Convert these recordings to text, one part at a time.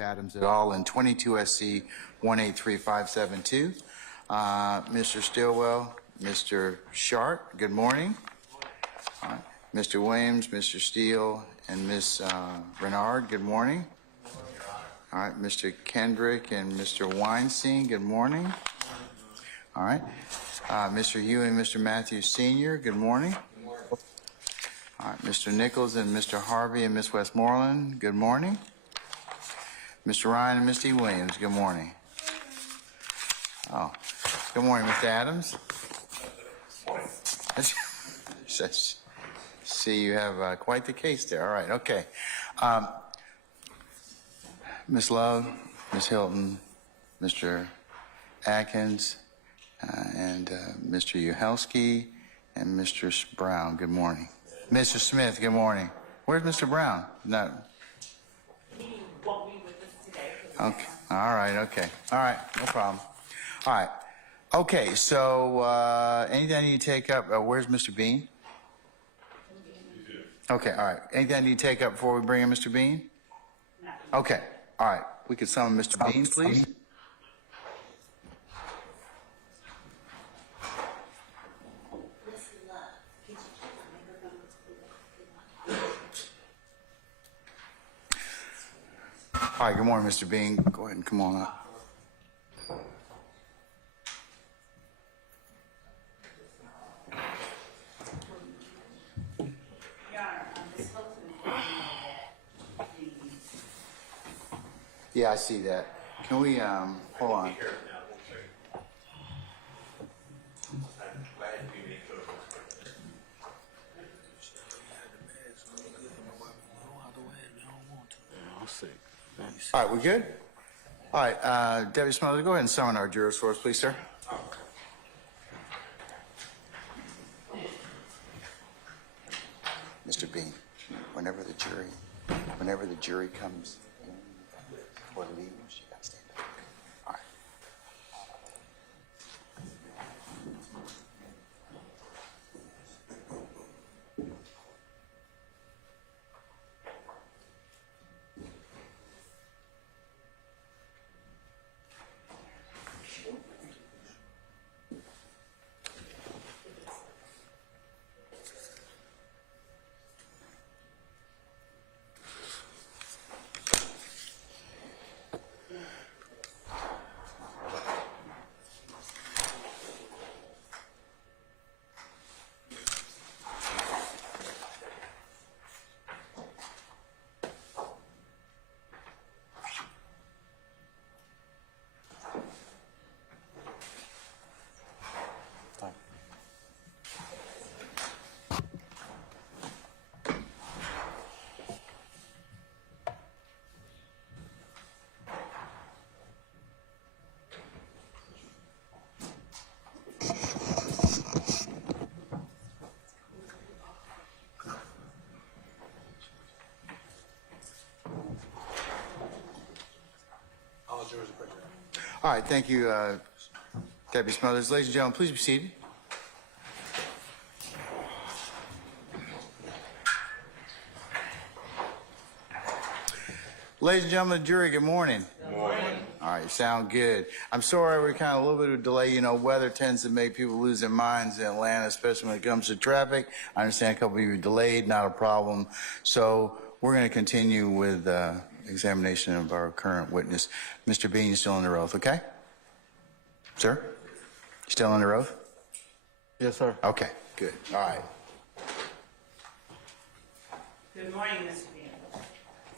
Adams et al. In 22 SC 1835572. Mr. Stillwell, Mr. Sharp, good morning. All right. Mr. Williams, Mr. Steele, and Ms. Renard, good morning. All right, Mr. Kendrick and Mr. Weinstein, good morning. All right. Mr. Hugh and Mr. Matthews Sr., good morning. All right, Mr. Nichols and Mr. Harvey and Ms. Westmoreland, good morning. Mr. Ryan and Misty Williams, good morning. Oh, good morning, Mr. Adams. See, you have quite the case there. All right, okay. Ms. Love, Ms. Hilton, Mr. Atkins, and Mr. Uhelski, and Mr. Brown, good morning. Mr. Smith, good morning. Where's Mr. Brown? No. He won't be with us today. Okay. All right. Okay. All right. No problem. All right. Okay. So anything I need to take up? Where's Mr. Bean? Okay. All right. Anything I need to take up before we bring in Mr. Bean? No. Okay. All right. We could summon Mr. Bean, please. All right, good morning, Mr. Bean. Go ahead and come on up. Yeah, I see that. Can we, hold on. All right, we good? All right, Deputy Smothers, go ahead and summon our jurors for us, please, sir. Mr. Bean, whenever the jury comes in or leaves, you gotta stand up. All right. All right, thank you, Deputy Smothers. Ladies and gentlemen, please be seated. Ladies and gentlemen of the jury, good morning. Good morning. All right, sound good. I'm sorry we're kind of a little bit of a delay. You know, weather tends to make people lose their minds in Atlanta, especially when it comes to traffic. I understand a couple of you were delayed, not a problem. So we're going to continue with examination of our current witness. Mr. Bean, you're still under oath, okay? Sir? Still under oath? Yes, sir. Okay, good. All right. Good morning, Mr. Bean.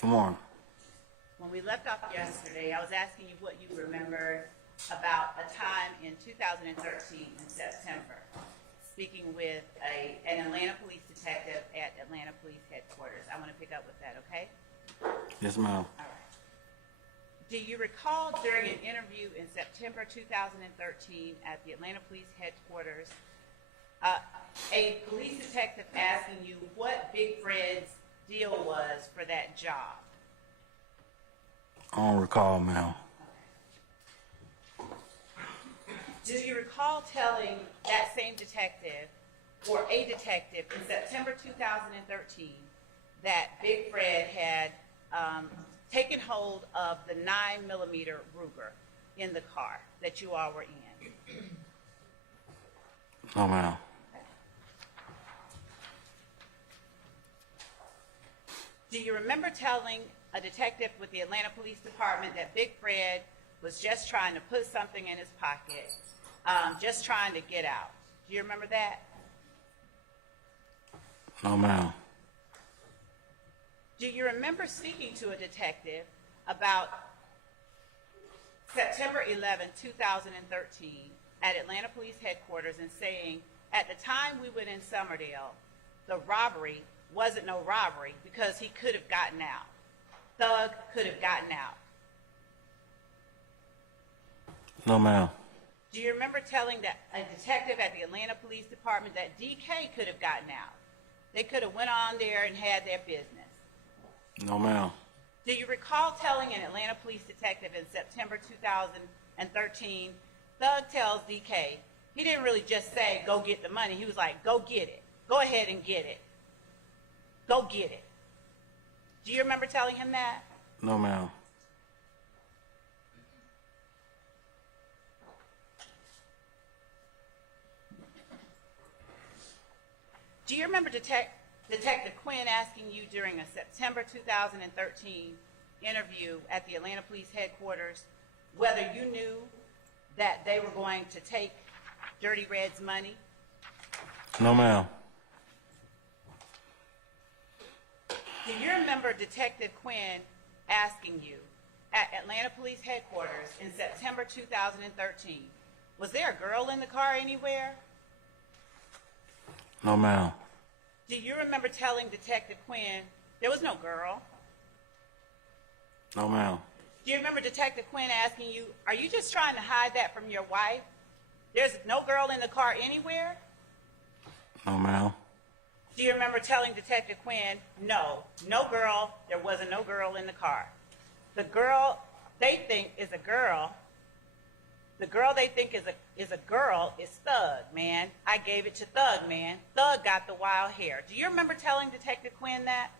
Good morning. When we left off yesterday, I was asking you what you remember about a time in 2013 in September, speaking with an Atlanta police detective at Atlanta Police Headquarters. I want to pick up with that, okay? Yes, ma'am. All right. Do you recall during an interview in September 2013 at the Atlanta Police Headquarters, a police detective asking you what Big Fred's deal was for that job? I don't recall, ma'am. Do you recall telling that same detective or a detective in September 2013 that Big Fred had taken hold of the 9mm Ruger in the car that you all were in? No, ma'am. Do you remember telling a detective with the Atlanta Police Department that Big Fred was just trying to put something in his pocket, just trying to get out? Do you remember that? No, ma'am. Do you remember speaking to a detective about September 11, 2013 at Atlanta Police Headquarters and saying, at the time we went in Summerdale, the robbery wasn't no robbery because he could have gotten out. Thug could have gotten out. No, ma'am. Do you remember telling that a detective at the Atlanta Police Department that DK could have gotten out? They could have went on there and had their business. No, ma'am. Do you recall telling an Atlanta police detective in September 2013, Thug tells DK, he didn't really just say, go get the money. He was like, go get it. Go ahead and get it. Go get it. Do you remember telling him that? No, ma'am. Do you remember Detective Quinn asking you during a September 2013 interview at the Atlanta Police Headquarters whether you knew that they were going to take Dirty Red's money? No, ma'am. Do you remember Detective Quinn asking you at Atlanta Police Headquarters in September 2013, was there a girl in the car anywhere? No, ma'am. Do you remember telling Detective Quinn there was no girl? No, ma'am. Do you remember Detective Quinn asking you, are you just trying to hide that from your wife? There's no girl in the car anywhere? No, ma'am. Do you remember telling Detective Quinn, no girl, there wasn't no girl in the car? The girl they think is a girl, the girl they think is a girl is Thug, man. I gave it to Thug, man. Thug got the wild hair. Do you remember telling Detective Quinn that?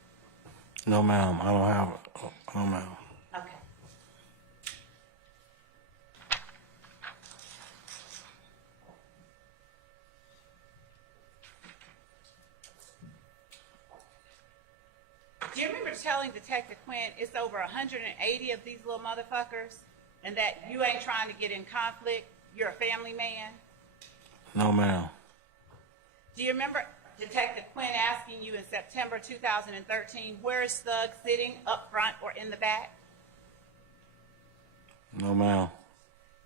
No, ma'am. I don't have it. No, ma'am. Okay. Do you remember telling Detective Quinn it's over 180 of these little motherfuckers and that you ain't trying to get in conflict? You're a family man? No, ma'am. Do you remember Detective Quinn asking you in September 2013, where is Thug sitting, up front or in the back? No, ma'am.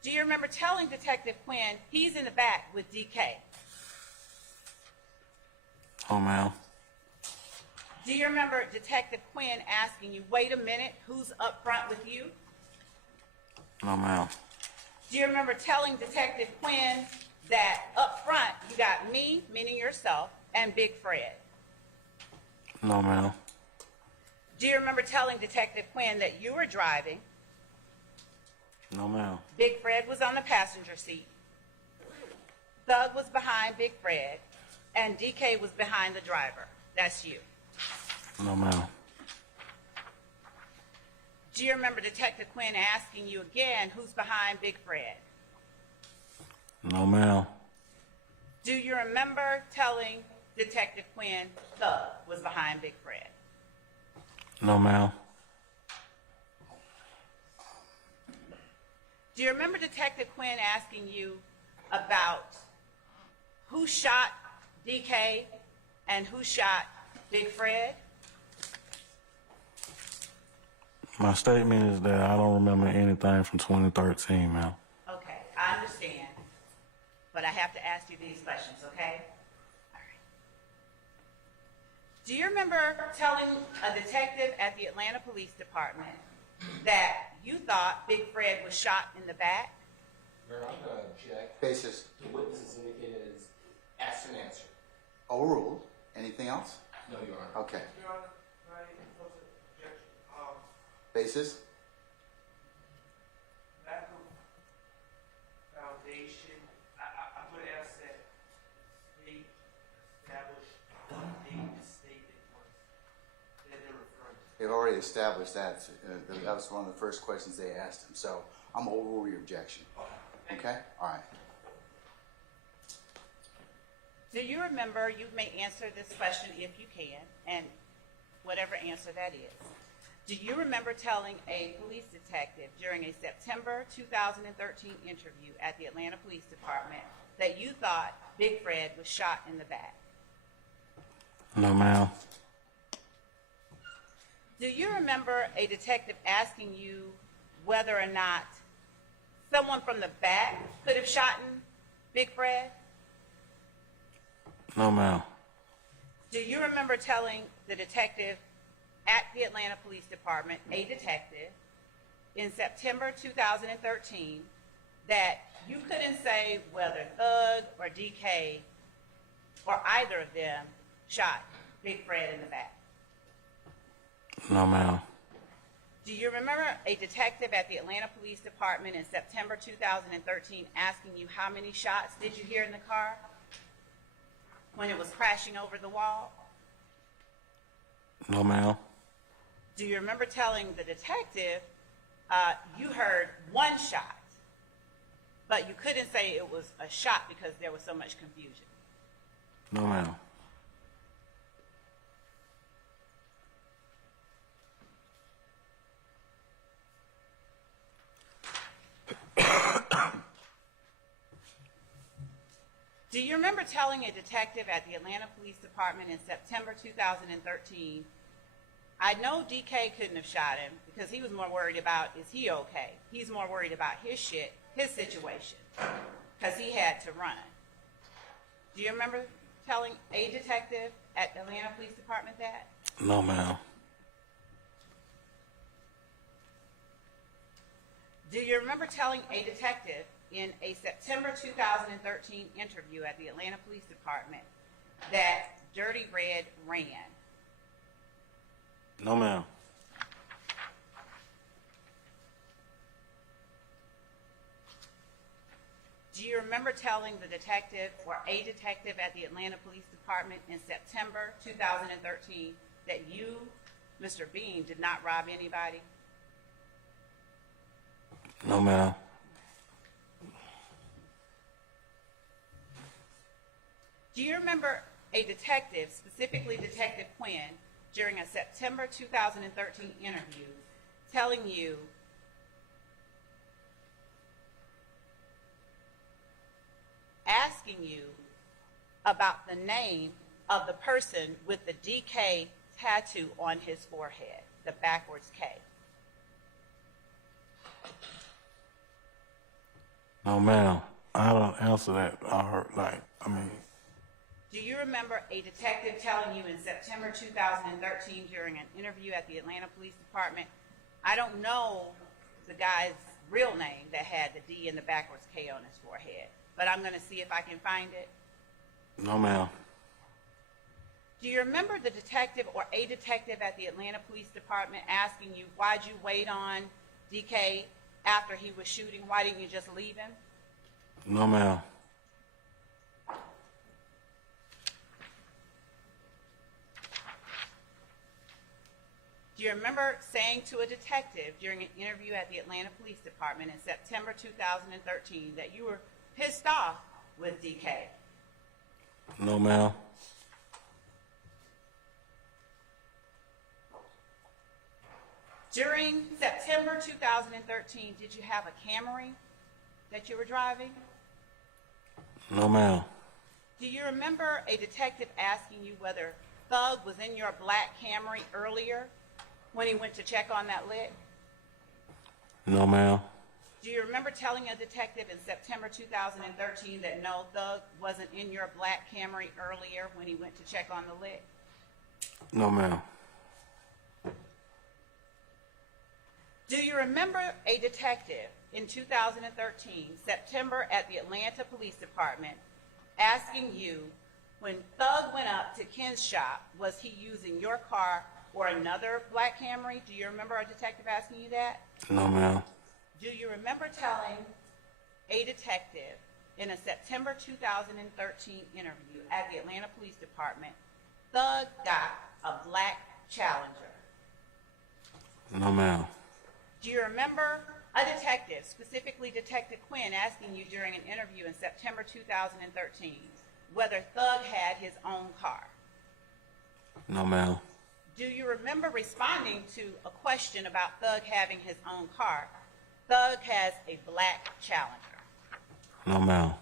Do you remember telling Detective Quinn he's in the back with DK? No, ma'am. Do you remember Detective Quinn asking you, wait a minute, who's up front with you? No, ma'am. Do you remember telling Detective Quinn that up front you got me, meaning yourself, and Big Fred? No, ma'am. Do you remember telling Detective Quinn that you were driving, No, ma'am. Big Fred was on the passenger seat, Thug was behind Big Fred, and DK was behind the driver? That's you. No, ma'am. Do you remember Detective Quinn asking you again, who's behind Big Fred? No, ma'am. Do you remember telling Detective Quinn Thug was behind Big Fred? No, ma'am. Do you remember Detective Quinn asking you about who shot DK and who shot Big Fred? My statement is that I don't remember anything from 2013, ma'am. Okay, I understand, but I have to ask you these questions, okay? All right. Do you remember telling a detective at the Atlanta Police Department that you thought Big Fred was shot in the back? Your Honor, I'm going to object. Basis The witnesses indicated as asked and answered. overruled. Anything else? No, Your Honor. Okay. Your Honor, I impose an objection. Basis? Lack of foundation. I'm going to ask that state establish what the statement was that they're referring to. They've already established that. That was one of the first questions they asked him. So I'm gonna overrule your objection. Okay? All right. Do you remember, you may answer this question if you can, and whatever answer that is. Do you remember telling a police detective during a September 2013 interview at the Atlanta Police Department that you thought Big Fred was shot in the back? No, ma'am. Do you remember a detective asking you whether or not someone from the back could have shot Big Fred? No, ma'am. Do you remember telling the detective at the Atlanta Police Department, a detective, in September 2013, that you couldn't say whether Thug or DK or either of them shot Big Fred in the back? No, ma'am. Do you remember a detective at the Atlanta Police Department in September 2013 asking you how many shots did you hear in the car when it was crashing over the wall? No, ma'am. Do you remember telling the detective you heard one shot, but you couldn't say it was a shot because there was so much confusion? No, ma'am. Do you remember telling a detective at the Atlanta Police Department in September 2013, I know DK couldn't have shot him because he was more worried about, is he okay? He's more worried about his shit, his situation, because he had to run. Do you remember telling a detective at the Atlanta Police Department that? No, ma'am. Do you remember telling a detective in a September 2013 interview at the Atlanta Police Department that Dirty Red ran? No, ma'am. Do you remember telling the detective or a detective at the Atlanta Police Department in September 2013 that you, Mr. Bean, did not rob anybody? No, ma'am. Do you remember a detective, specifically Detective Quinn, during a September 2013 interview telling you asking you about the name of the person with the DK tattoo on his forehead, the backwards K? No, ma'am. I don't answer that. Do you remember a detective telling you in September 2013 during an interview at the Atlanta Police Department, I don't know the guy's real name that had the D and the backwards K on his forehead, but I'm going to see if I can find it? No, ma'am. Do you remember the detective or a detective at the Atlanta Police Department asking you, why'd you wait on DK after he was shooting? Why didn't you just leave him? No, ma'am. Do you remember saying to a detective during an interview at the Atlanta Police Department in September 2013 that you were pissed off with DK? No, ma'am. During September 2013, did you have a Camry that you were driving? No, ma'am. Do you remember a detective asking you whether Thug was in your black Camry earlier when he went to check on that lick? No, ma'am. Do you remember telling a detective in September 2013 that no, Thug wasn't in your black Camry earlier when he went to check on the lick? No, ma'am. Do you remember a detective in 2013, September, at the Atlanta Police Department, asking you when Thug went up to Ken's shop, was he using your car or another black Camry? Do you remember a detective asking you that? No, ma'am. Do you remember telling a detective in a September 2013 interview at the Atlanta Police Department, Thug got a black Challenger? No, ma'am. Do you remember a detective, specifically Detective Quinn, asking you during an interview in September 2013 whether Thug had his own car? No, ma'am. Do you remember responding to a question about Thug having his own car? Thug has a black Challenger. No, ma'am.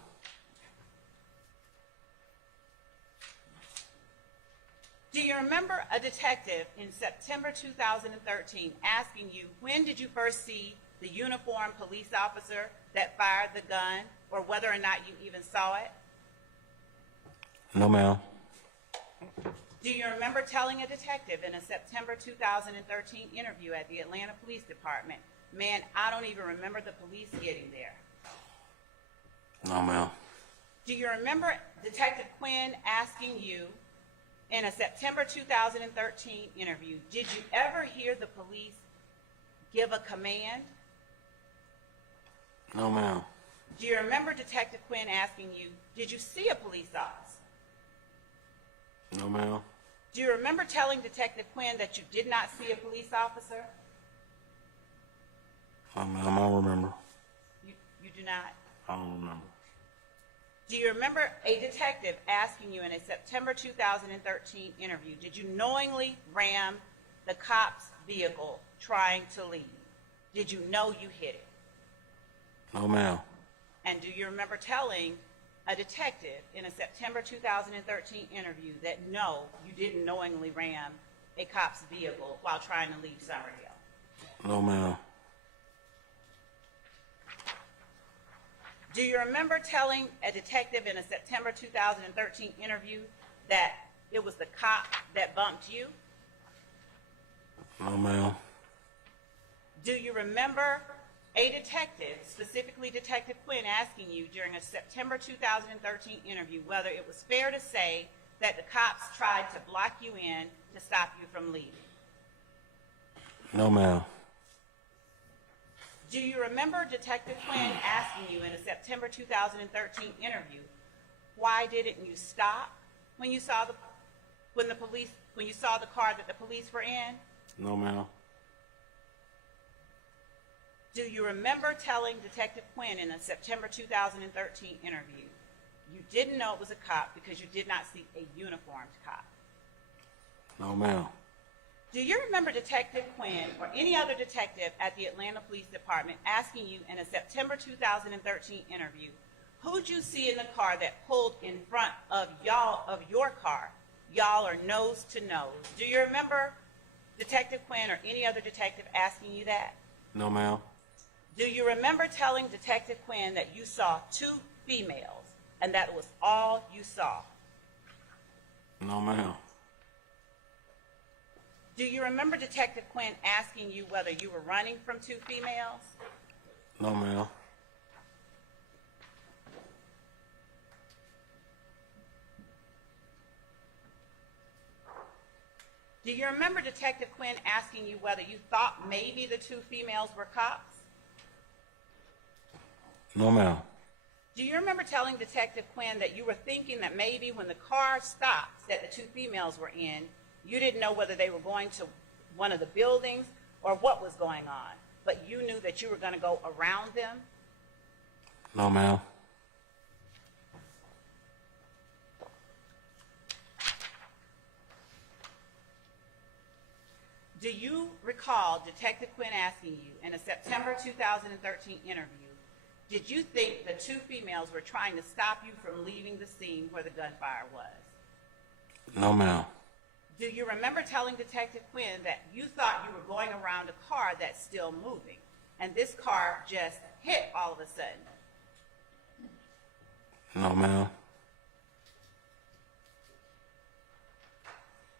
Do you remember a detective in September 2013 asking you, when did you first see the uniformed police officer that fired the gun, or whether or not you even saw it? No, ma'am. Do you remember telling a detective in a September 2013 interview at the Atlanta Police Department, man, I don't even remember the police getting there? No, ma'am. Do you remember Detective Quinn asking you in a September 2013 interview, did you ever hear the police give a command? No, ma'am. Do you remember Detective Quinn asking you, did you see a police officer? No, ma'am. Do you remember telling Detective Quinn that you did not see a police officer? No, ma'am. I don't remember. You do not? I don't remember. Do you remember a detective asking you in a September 2013 interview, did you knowingly ram the cop's vehicle trying to leave? Did you know you hit it? No, ma'am. And do you remember telling a detective in a September 2013 interview that no, you didn't knowingly ram a cop's vehicle while trying to leave Summerhill? No, ma'am. Do you remember telling a detective in a September 2013 interview that it was the cop that bumped you? No, ma'am. Do you remember a detective, specifically Detective Quinn, asking you during a September 2013 interview whether it was fair to say that the cops tried to block you in to stop you from leaving? No, ma'am. Do you remember Detective Quinn asking you in a September 2013 interview, why didn't you stop when you saw the car that the police were in? No, ma'am. Do you remember telling Detective Quinn in a September 2013 interview you didn't know it was a cop because you did not see a uniformed cop? No, ma'am. Do you remember Detective Quinn or any other detective at the Atlanta Police Department asking you in a September 2013 interview, who'd you see in the car that pulled in front of your car? Y'all are nose to nose. Do you remember Detective Quinn or any other detective asking you that? No, ma'am. Do you remember telling Detective Quinn that you saw two females and that was all you saw? No, ma'am. Do you remember Detective Quinn asking you whether you were running from two females? No, ma'am. Do you remember Detective Quinn asking you whether you thought maybe the two females were cops? No, ma'am. Do you remember telling Detective Quinn that you were thinking that maybe when the car stopped that the two females were in, you didn't know whether they were going to one of the buildings or what was going on, but you knew that you were going to go around them? No, ma'am. Do you recall Detective Quinn asking you in a September 2013 interview, did you think the two females were trying to stop you from leaving the scene where the gunfire was? No, ma'am. Do you remember telling Detective Quinn that you thought you were going around a car that's still moving, and this car just hit all of a sudden? No, ma'am.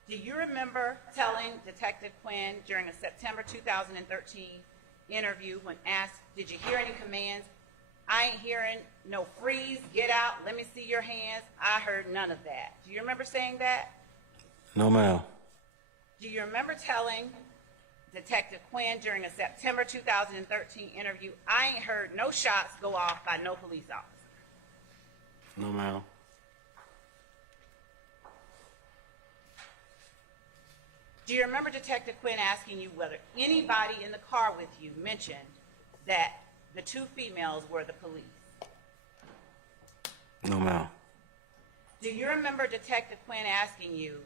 Do you remember telling Detective Quinn during a September 2013 interview when asked, did you hear any commands? I ain't hearing no freeze, get out, let me see your hands. I heard none of that. Do you remember saying that? No, ma'am. Do you remember telling Detective Quinn during a September 2013 interview, I ain't heard no shots go off by no police officer? No, ma'am. Do you remember Detective Quinn asking you whether anybody in the car with you mentioned that the two females were the police? No, ma'am. Do you remember Detective Quinn asking you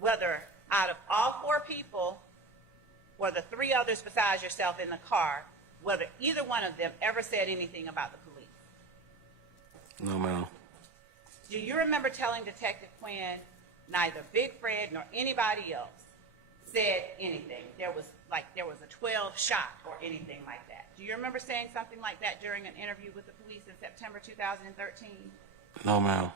whether out of all four people or the three others besides yourself in the car, whether either one of them ever said anything about the police? No, ma'am. Do you remember telling Detective Quinn neither Big Fred nor anybody else said anything? There was a 12 shot or anything like that. Do you remember saying something like that during an interview with the police in September 2013? No, ma'am.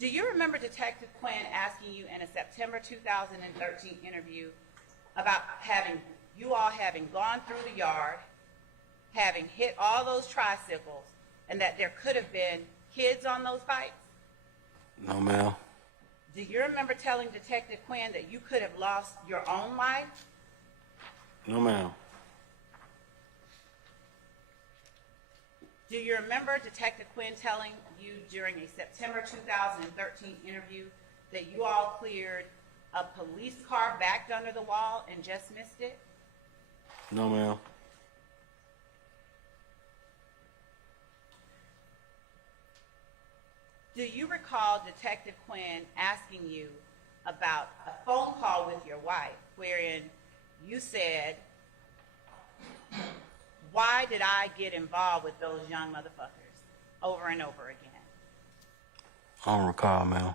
Do you remember Detective Quinn asking you in a September 2013 interview about you all having gone through the yard, having hit all those tricycles, and that there could have been kids on those bikes? No, ma'am. Do you remember telling Detective Quinn that you could have lost your own life? No, ma'am. Do you remember Detective Quinn telling you during a September 2013 interview that you all cleared a police car backed under the wall and just missed it? No, ma'am. Do you recall Detective Quinn asking you about a phone call with your wife wherein you said, "Why did I get involved with those young motherfuckers?" over and over again? I don't recall, ma'am.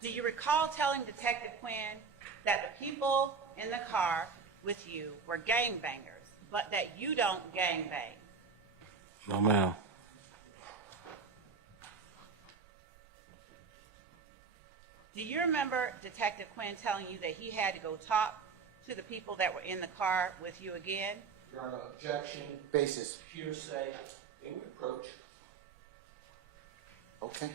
Do you recall telling Detective Quinn that the people in the car with you were gangbangers, but that you don't gangbang? No, ma'am. Do you remember Detective Quinn telling you that he had to go talk to the people that were in the car with you again? Your Honor, objection, Basis. hearsay, they would approach. Okay.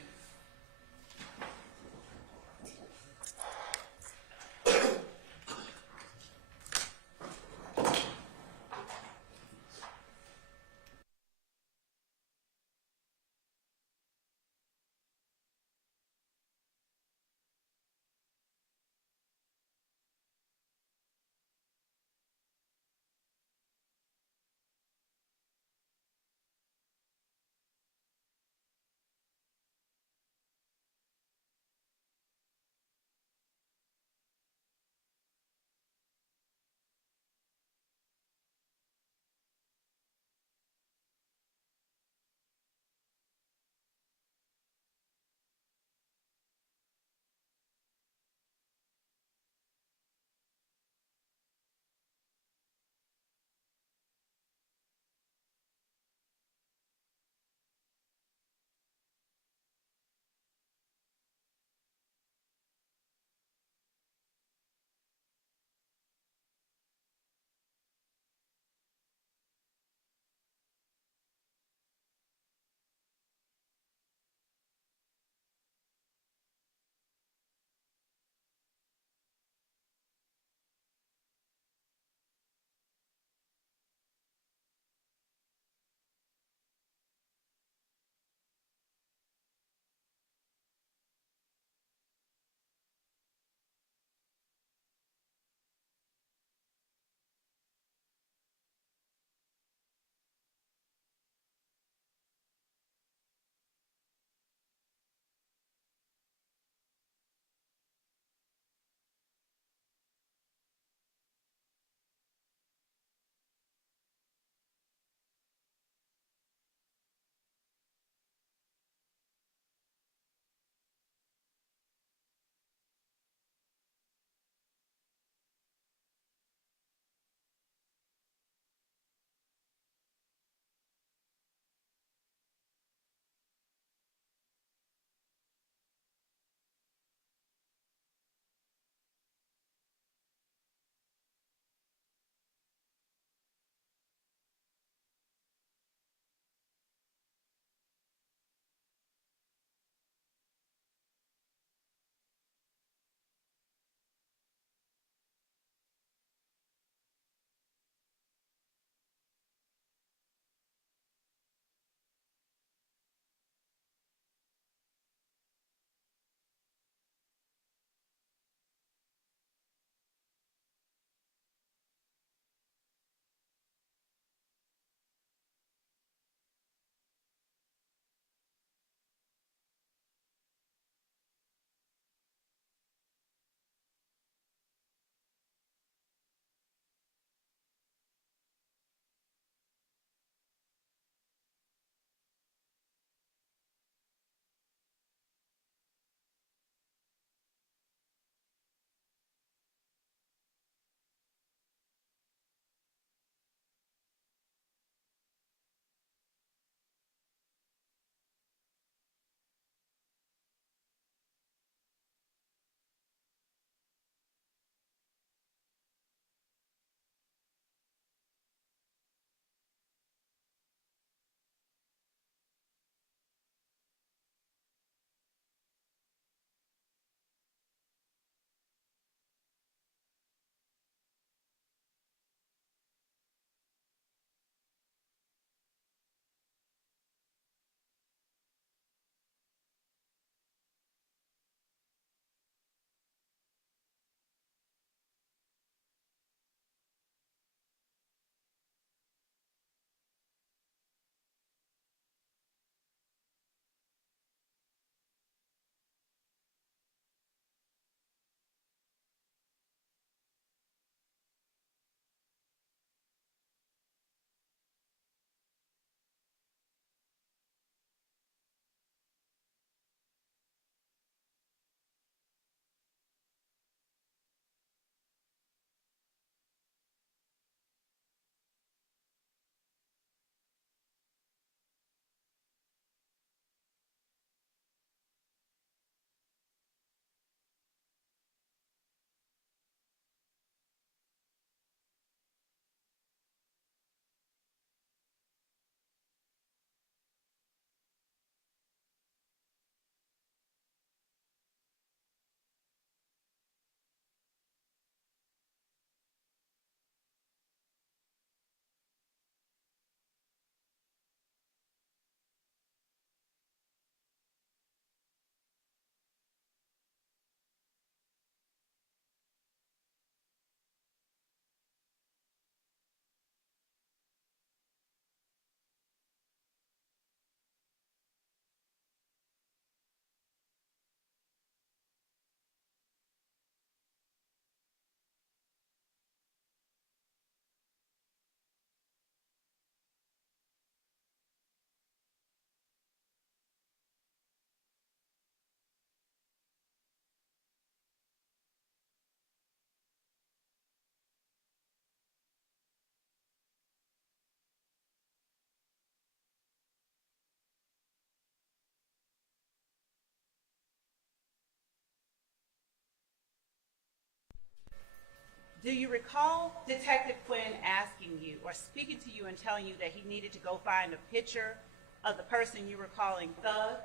Do you recall Detective Quinn asking you or speaking to you and telling you that he needed to go find a picture of the person you were calling thug?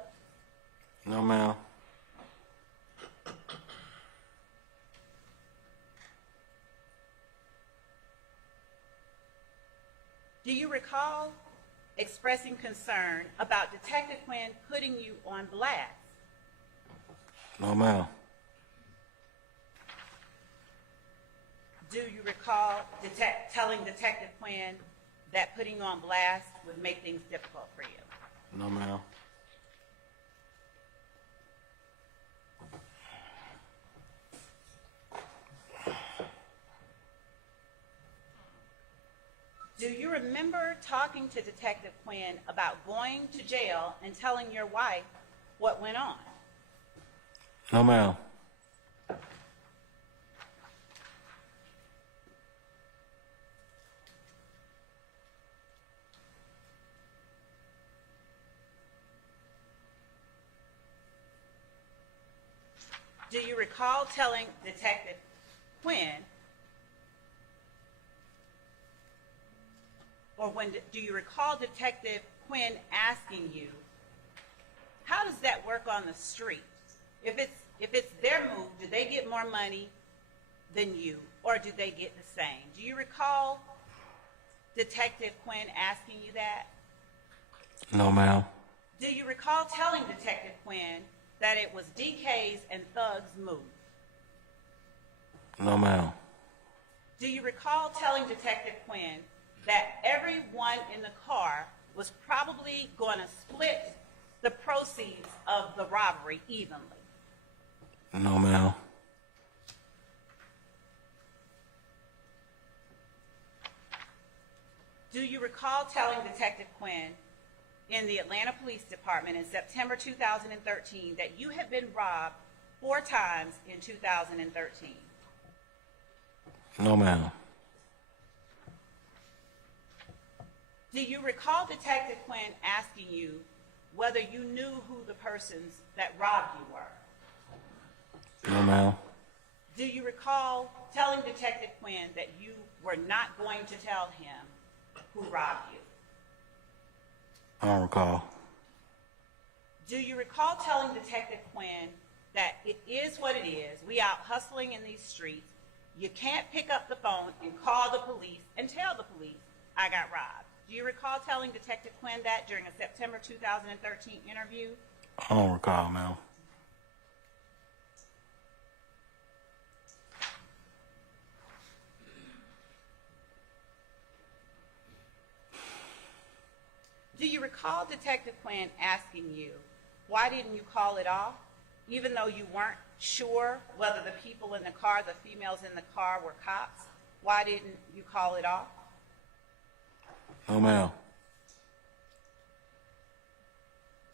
No, ma'am. Do you recall expressing concern about Detective Quinn putting you on blast? No, ma'am. Do you recall telling Detective Quinn that putting you on blast would make things difficult for you? No, ma'am. Do you remember talking to Detective Quinn about going to jail and telling your wife what went on? No, ma'am. Do you recall telling Detective Quinn, do you recall Detective Quinn asking you, how does that work on the street? If it's their move, do they get more money than you, or do they get the same? Do you recall Detective Quinn asking you that? No, ma'am. Do you recall telling Detective Quinn that it was DK's and Thug's move? No, ma'am. Do you recall telling Detective Quinn that everyone in the car was probably going to split the proceeds of the robbery evenly? No, ma'am. Do you recall telling Detective Quinn in the Atlanta Police Department in September 2013 that you had been robbed 4 times in 2013? No, ma'am. Do you recall Detective Quinn asking you whether you knew who the persons that robbed you were? No, ma'am. Do you recall telling Detective Quinn that you were not going to tell him who robbed you? I don't recall. Do you recall telling Detective Quinn that it is what it is, we out hustling in these streets, you can't pick up the phone and call the police and tell the police, I got robbed? Do you recall telling Detective Quinn that during a September 2013 interview? I don't recall, ma'am. Do you recall Detective Quinn asking you, why didn't you call it off? Even though you weren't sure whether the people in the car, the females in the car, were cops, why didn't you call it off? No, ma'am.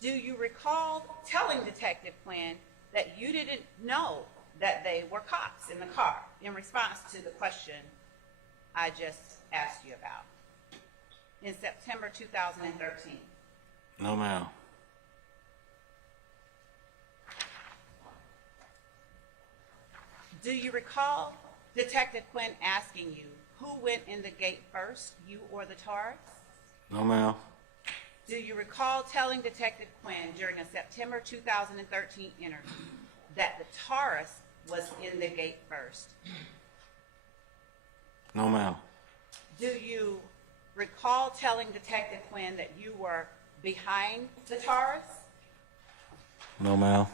Do you recall telling Detective Quinn that you didn't know that they were cops in the car in response to the question I just asked you about in September 2013? No, ma'am. Do you recall Detective Quinn asking you who went in the gate first, you or the Taurus? No, ma'am. Do you recall telling Detective Quinn during a September 2013 interview that the Taurus was in the gate first? No, ma'am. Do you recall telling Detective Quinn that you were behind the Taurus? No, ma'am.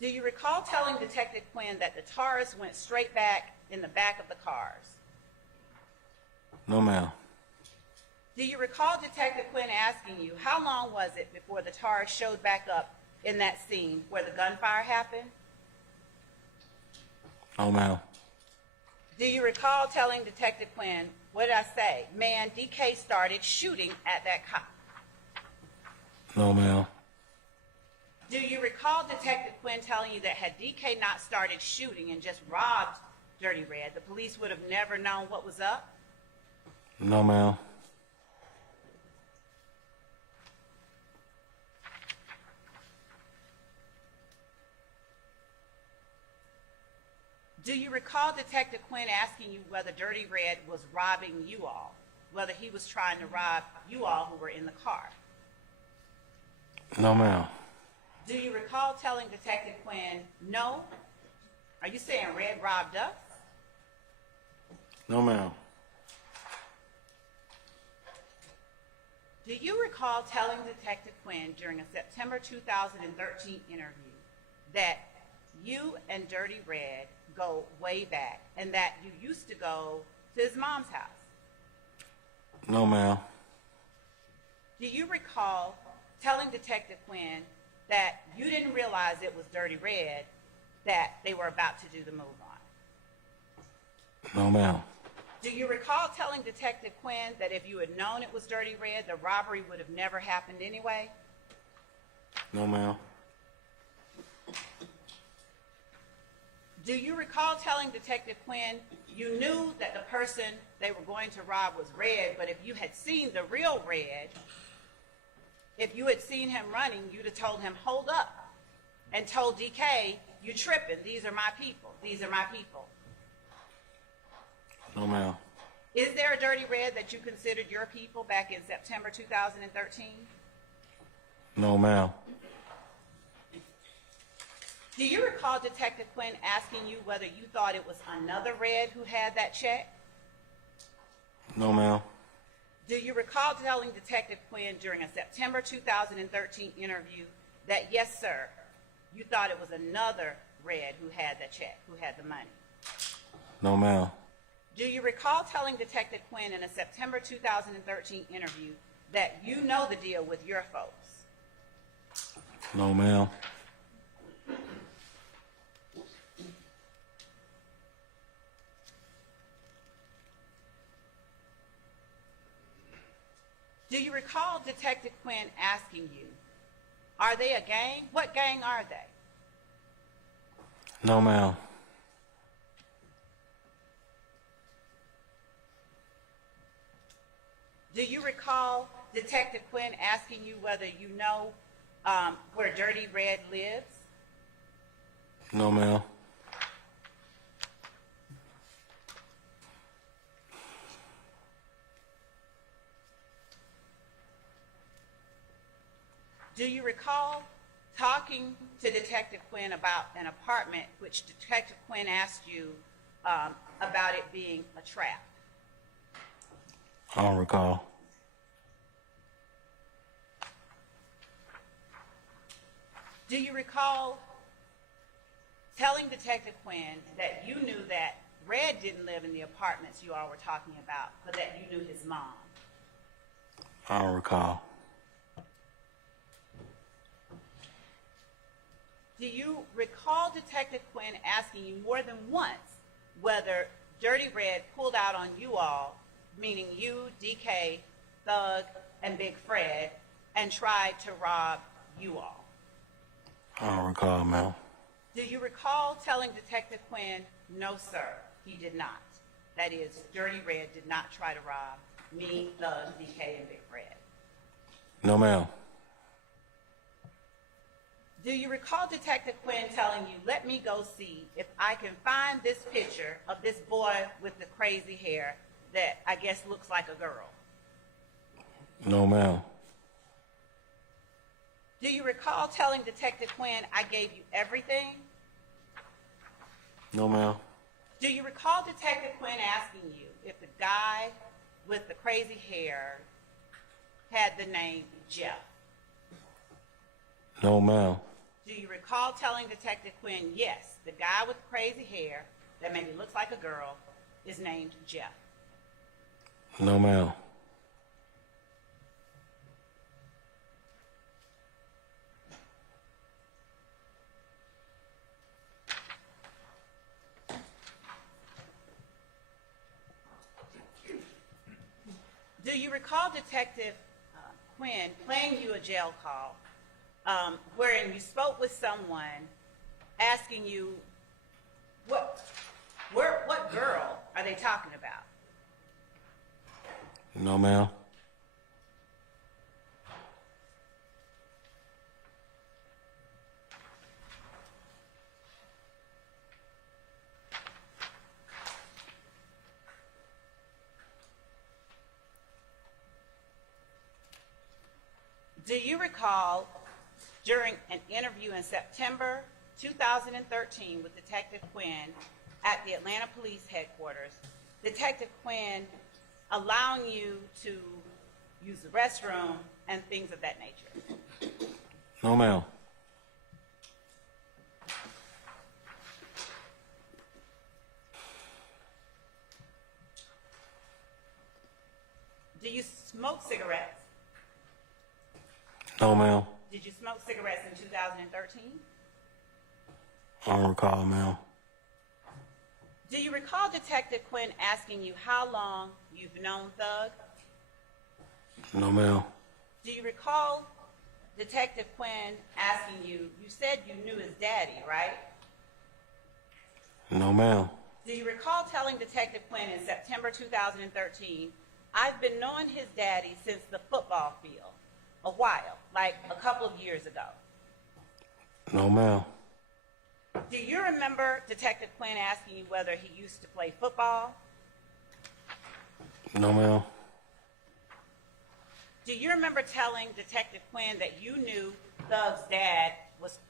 Do you recall telling Detective Quinn that the Taurus went straight back in the back of the cars? No, ma'am. Do you recall Detective Quinn asking you how long was it before the Taurus showed back up in that scene where the gunfire happened? No, ma'am. Do you recall telling Detective Quinn, what did I say? Man, DK started shooting at that cop. No, ma'am. Do you recall Detective Quinn telling you that had DK not started shooting and just robbed Dirty Red, the police would have never known what was up? No, ma'am. Do you recall Detective Quinn asking you whether Dirty Red was robbing you all, whether he was trying to rob you all who were in the car? No, ma'am. Do you recall telling Detective Quinn, no? Are you saying Red robbed us? No, ma'am. Do you recall telling Detective Quinn during a September 2013 interview that you and Dirty Red go way back and that you used to go to his mom's house? No, ma'am. Do you recall telling Detective Quinn that you didn't realize it was Dirty Red that they were about to do the move on? No, ma'am. Do you recall telling Detective Quinn that if you had known it was Dirty Red, the robbery would have never happened anyway? No, ma'am. Do you recall telling Detective Quinn you knew that the person they were going to rob was Red, but if you had seen the real Red, if you had seen him running, you'd have told him, hold up, and told DK, you tripping, these are my people, these are my people. No, ma'am. Is there a Dirty Red that you considered your people back in September 2013? No, ma'am. Do you recall Detective Quinn asking you whether you thought it was another Red who had that check? No, ma'am. Do you recall telling Detective Quinn during a September 2013 interview that, yes, sir, you thought it was another Red who had the check, who had the money? No, ma'am. Do you recall telling Detective Quinn in a September 2013 interview that you know the deal with your folks? No, ma'am. Do you recall Detective Quinn asking you, are they a gang? What gang are they? No, ma'am. Do you recall Detective Quinn asking you whether you know where Dirty Red lives? No, ma'am. Do you recall talking to Detective Quinn about an apartment which Detective Quinn asked you about it being a trap? I don't recall. Do you recall telling Detective Quinn that you knew that Red didn't live in the apartments you all were talking about, but that you knew his mom? I don't recall. Do you recall Detective Quinn asking you more than once whether Dirty Red pulled out on you all, meaning you, DK, Thug, and Big Fred, and tried to rob you all? I don't recall, ma'am. Do you recall telling Detective Quinn, no, sir, he did not? That is, Dirty Red did not try to rob me, Thug, DK, and Big Fred. No, ma'am. Do you recall Detective Quinn telling you, let me go see if I can find this picture of this boy with the crazy hair that I guess looks like a girl? No, ma'am. Do you recall telling Detective Quinn, I gave you everything? No, ma'am. Do you recall Detective Quinn asking you if the guy with the crazy hair had the name Jeff? No, ma'am. Do you recall telling Detective Quinn, yes, the guy with the crazy hair that maybe looks like a girl is named Jeff? No, ma'am. Do you recall Detective Quinn playing you a jail call wherein you spoke with someone asking you, what girl are they talking about? No, ma'am. Do you recall during an interview in September 2013 with Detective Quinn at the Atlanta Police Headquarters, Detective Quinn allowing you to use the restroom and things of that nature? No, ma'am. Do you smoke cigarettes? No, ma'am. Did you smoke cigarettes in 2013? I don't recall, ma'am. Do you recall Detective Quinn asking you how long you've known Thug? No, ma'am. Do you recall Detective Quinn asking you, you said you knew his daddy, right? No, ma'am. Do you recall telling Detective Quinn in September 2013, I've been knowing his daddy since the football field, a while, like a couple of years ago? No, ma'am. Do you remember Detective Quinn asking you whether he used to play football? No, ma'am. Do you remember telling Detective Quinn that you knew Thug's dad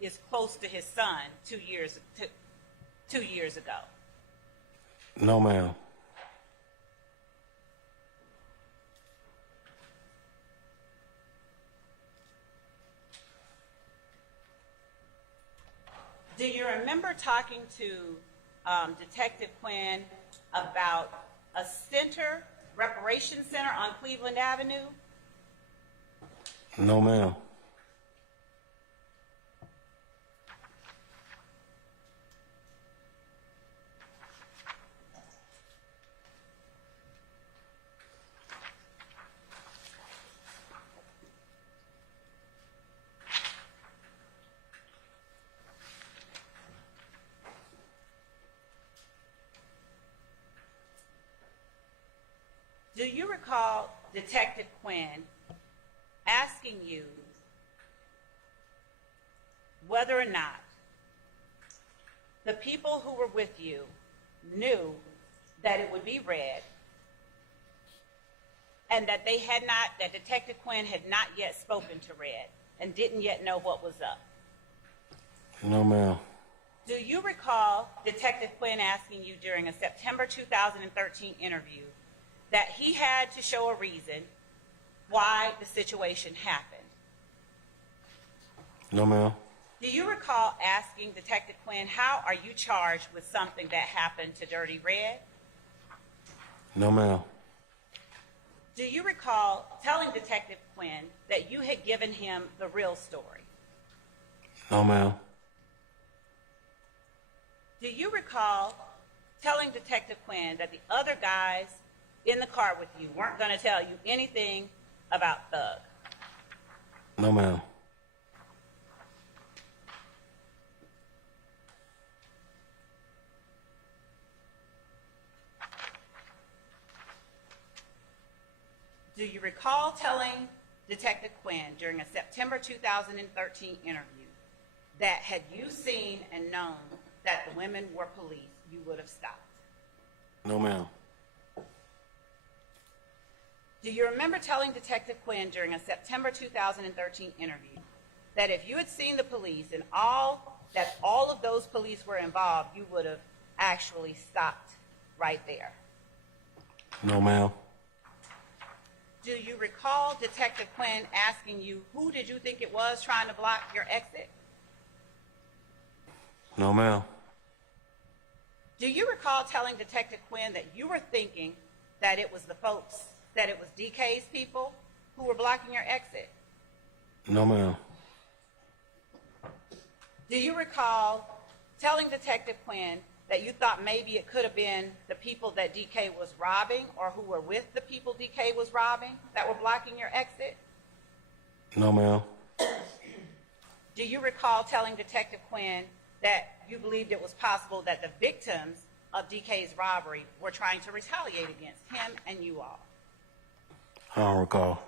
is close to his son 2 years ago? No, ma'am. Do you remember talking to Detective Quinn about a center, reparation center on Cleveland Avenue? No, ma'am. Do you recall Detective Quinn asking you whether or not the people who were with you knew that it would be red and that that Detective Quinn had not yet spoken to Red and didn't yet know what was up? No, ma'am. Do you recall Detective Quinn asking you during a September 2013 interview that he had to show a reason why the situation happened? No, ma'am. Do you recall asking Detective Quinn, how are you charged with something that happened to Dirty Red? No, ma'am. Do you recall telling Detective Quinn that you had given him the real story? No, ma'am. Do you recall telling Detective Quinn that the other guys in the car with you weren't going to tell you anything about Thug? No, ma'am. Do you recall telling Detective Quinn during a September 2013 interview that had you seen and known that the women were police, you would have stopped? No, ma'am. Do you remember telling Detective Quinn during a September 2013 interview that if you had seen the police and all of those police were involved, you would have actually stopped right there? No, ma'am. Do you recall Detective Quinn asking you, who did you think it was trying to block your exit? No, ma'am. Do you recall telling Detective Quinn that you were thinking that it was the folks, that it was DK's people who were blocking your exit? No, ma'am. Do you recall telling Detective Quinn that you thought maybe it could have been the people that DK was robbing or who were with the people DK was robbing that were blocking your exit? No, ma'am. Do you recall telling Detective Quinn that you believed it was possible that the victims of DK's robbery were trying to retaliate against him and you all? I don't recall.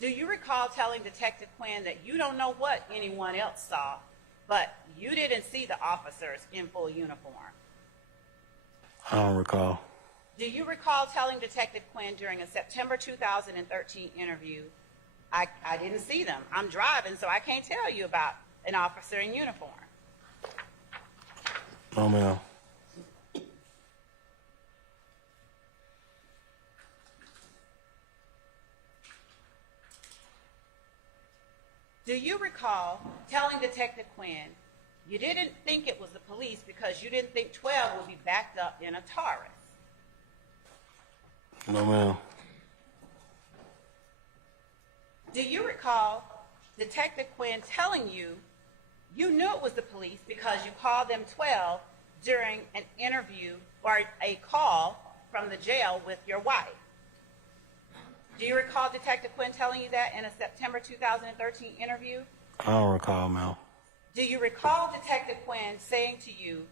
Do you recall telling Detective Quinn that you don't know what anyone else saw, but you didn't see the officers in full uniform? I don't recall. Do you recall telling Detective Quinn during a September 2013 interview, I didn't see them. I'm driving, so I can't tell you about an officer in uniform. No, ma'am. Do you recall telling Detective Quinn you didn't think it was the police because you didn't think 12 would be backed up in a Taurus? No, ma'am. Do you recall Detective Quinn telling you you knew it was the police because you called them 12 during an interview or a call from the jail with your wife? Do you recall Detective Quinn telling you that in a September 2013 interview? I don't recall, ma'am. Do you recall Detective Quinn saying to you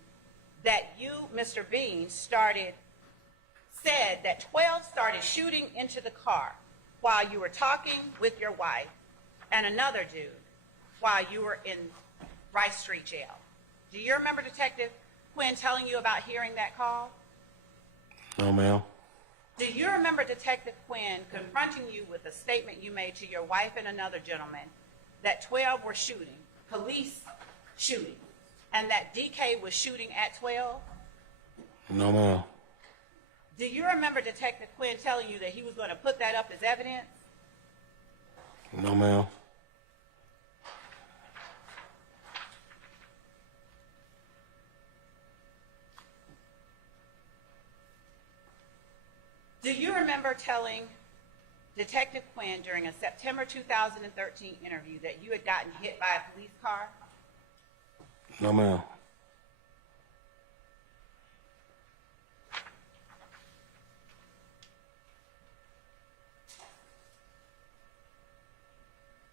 that you, Mr. Bean, said that 12 started shooting into the car while you were talking with your wife and another dude while you were in Rice Street Jail? Do you remember Detective Quinn telling you about hearing that call? No, ma'am. Do you remember Detective Quinn confronting you with a statement you made to your wife and another gentleman that 12 were shooting, police shooting, and that DK was shooting at 12? No, ma'am. Do you remember Detective Quinn telling you that he was going to put that up as evidence? No, ma'am. Do you remember telling Detective Quinn during a September 2013 interview that you had gotten hit by a police car? No, ma'am.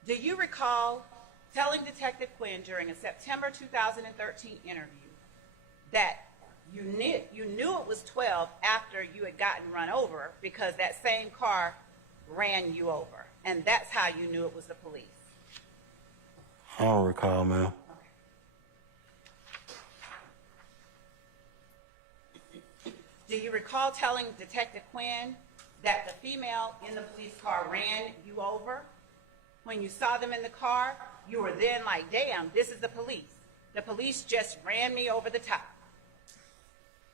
Do you recall telling Detective Quinn during a September 2013 interview that you knew it was 12 after you had gotten run over because that same car ran you over, and that's how you knew it was the police? I don't recall, ma'am. Do you recall telling Detective Quinn that the female in the police car ran you over? When you saw them in the car, you were then like, damn, this is the police. The police just ran me over the top.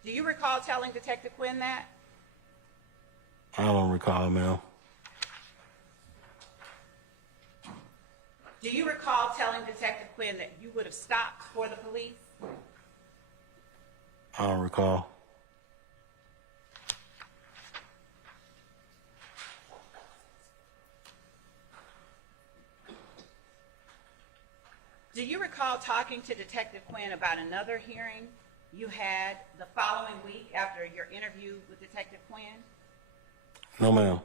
Do you recall telling Detective Quinn that? I don't recall, ma'am. Do you recall telling Detective Quinn that you would have stopped for the police? I don't recall. Do you recall talking to Detective Quinn about another hearing you had the following week after your interview with Detective Quinn? No, ma'am.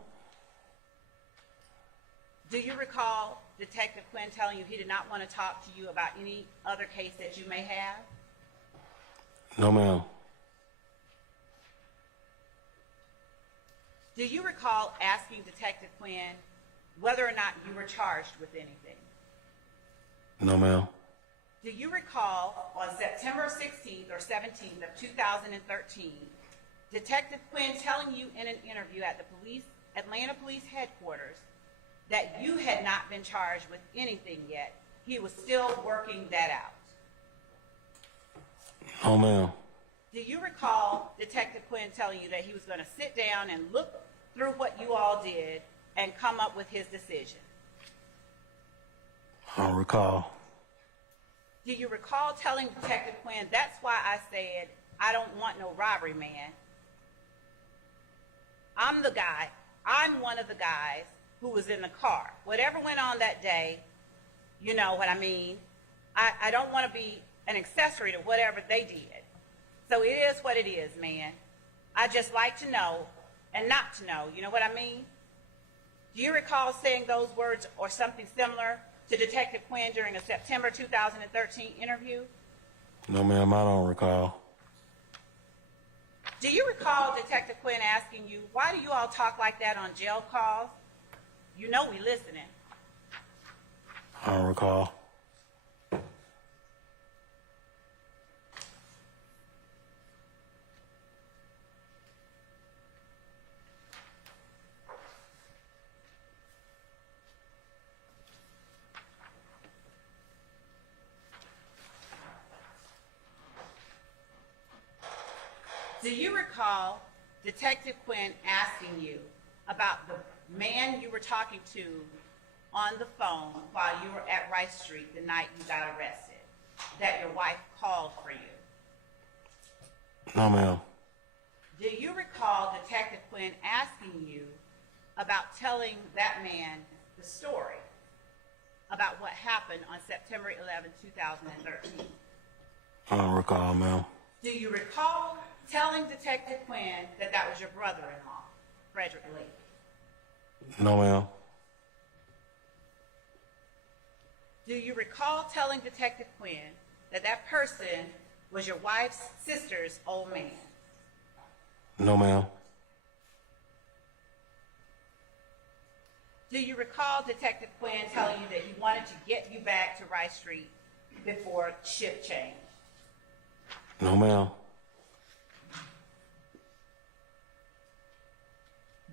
Do you recall Detective Quinn telling you he did not want to talk to you about any other case that you may have? No, ma'am. Do you recall asking Detective Quinn whether or not you were charged with anything? No, ma'am. Do you recall on September 16th or 17th of 2013, Detective Quinn telling you in an interview at the Atlanta Police Headquarters that you had not been charged with anything yet? He was still working that out. No, ma'am. Do you recall Detective Quinn telling you that he was going to sit down and look through what you all did and come up with his decision? I don't recall. Do you recall telling Detective Quinn, that's why I said, I don't want no robbery, man. I'm one of the guys who was in the car. Whatever went on that day, you know what I mean? I don't want to be an accessory to whatever they did. So it is what it is, man. I just like to know and not to know, you know what I mean? Do you recall saying those words or something similar to Detective Quinn during a September 2013 interview? No, ma'am, I don't recall. Do you recall Detective Quinn asking you, why do you all talk like that on jail calls? You know we listening. I don't recall. Do you recall Detective Quinn asking you about the man you were talking to on the phone while you were at Rice Street the night you got arrested, that your wife called for you? No, ma'am. Do you recall Detective Quinn asking you about telling that man the story about what happened on September 11, 2013? I don't recall, ma'am. Do you recall telling Detective Quinn that that was your brother-in-law, Frederick Lee? No, ma'am. Do you recall telling Detective Quinn that that person was your wife's sister's old man? No, ma'am. Do you recall Detective Quinn telling you that he wanted to get you back to Rice Street before shift change? No, ma'am.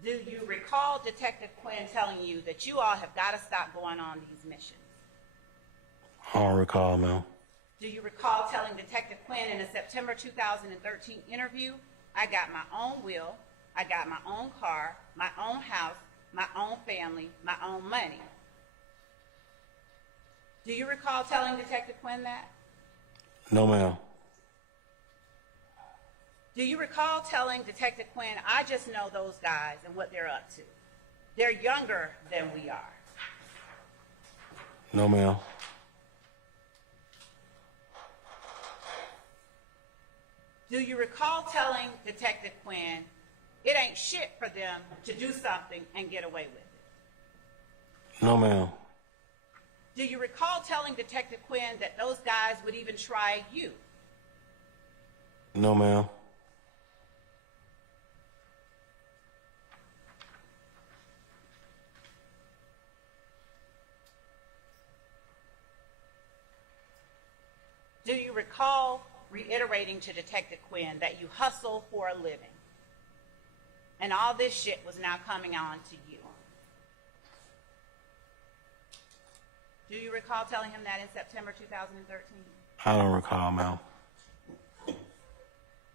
Do you recall Detective Quinn telling you that you all have got to stop going on these missions? I don't recall, ma'am. Do you recall telling Detective Quinn in a September 2013 interview, I got my own will, I got my own car, my own house, my own family, my own money? Do you recall telling Detective Quinn that? No, ma'am. Do you recall telling Detective Quinn, I just know those guys and what they're up to? They're younger than we are. No, ma'am. Do you recall telling Detective Quinn, it ain't shit for them to do something and get away with it? No, ma'am. Do you recall telling Detective Quinn that those guys would even try you? No, ma'am. Do you recall reiterating to Detective Quinn that you hustle for a living and all this shit was now coming on to you? Do you recall telling him that in September 2013? I don't recall, ma'am.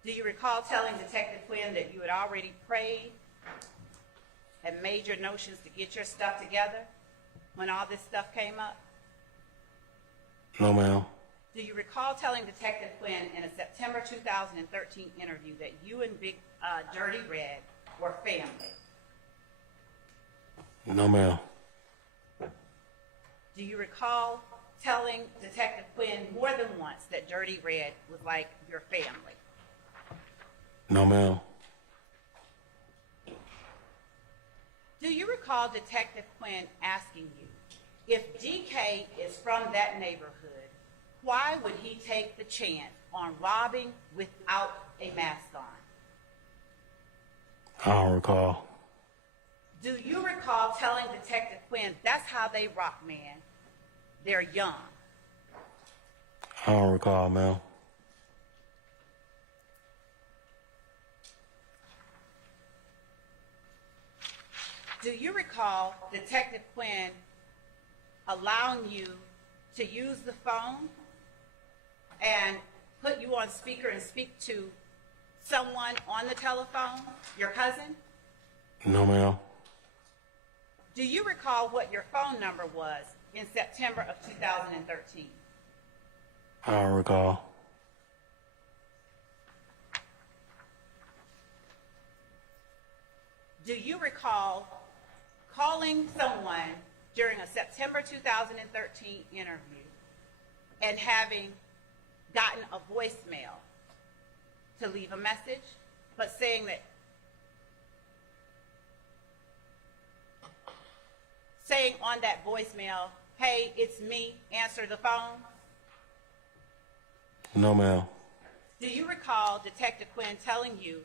Do you recall telling Detective Quinn that you had already prayed and made your notions to get your stuff together when all this stuff came up? No, ma'am. Do you recall telling Detective Quinn in a September 2013 interview that you and Big Dirty Red were family? No, ma'am. Do you recall telling Detective Quinn more than once that Dirty Red was like your family? No, ma'am. Do you recall Detective Quinn asking you, if DK is from that neighborhood, why would he take the chance on robbing without a mask on? I don't recall. Do you recall telling Detective Quinn, that's how they rock, man? They're young. I don't recall, ma'am. Do you recall Detective Quinn allowing you to use the phone and put you on speaker and speak to someone on the telephone, your cousin? No, ma'am. Do you recall what your phone number was in September of 2013? I don't recall. Do you recall calling someone during a September 2013 interview and having gotten a voicemail to leave a message, but saying on that voicemail, hey, it's me, answer the phone? No, ma'am. Do you recall Detective Quinn telling you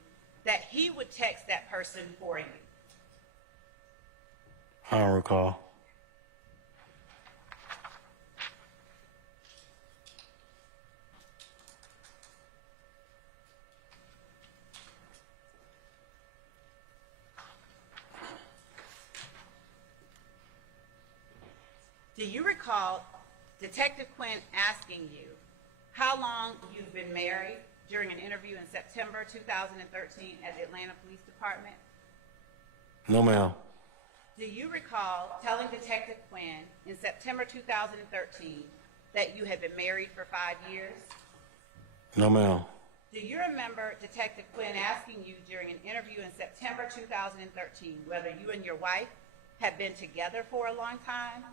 that he would text that person for you? I don't recall. Do you recall Detective Quinn asking you how long you've been married during an interview in September 2013 at the Atlanta Police Department? No, ma'am. Do you recall telling Detective Quinn in September 2013 that you had been married for 5 years? No, ma'am. Do you remember Detective Quinn asking you during an interview in September 2013 whether you and your wife had been together for a long time?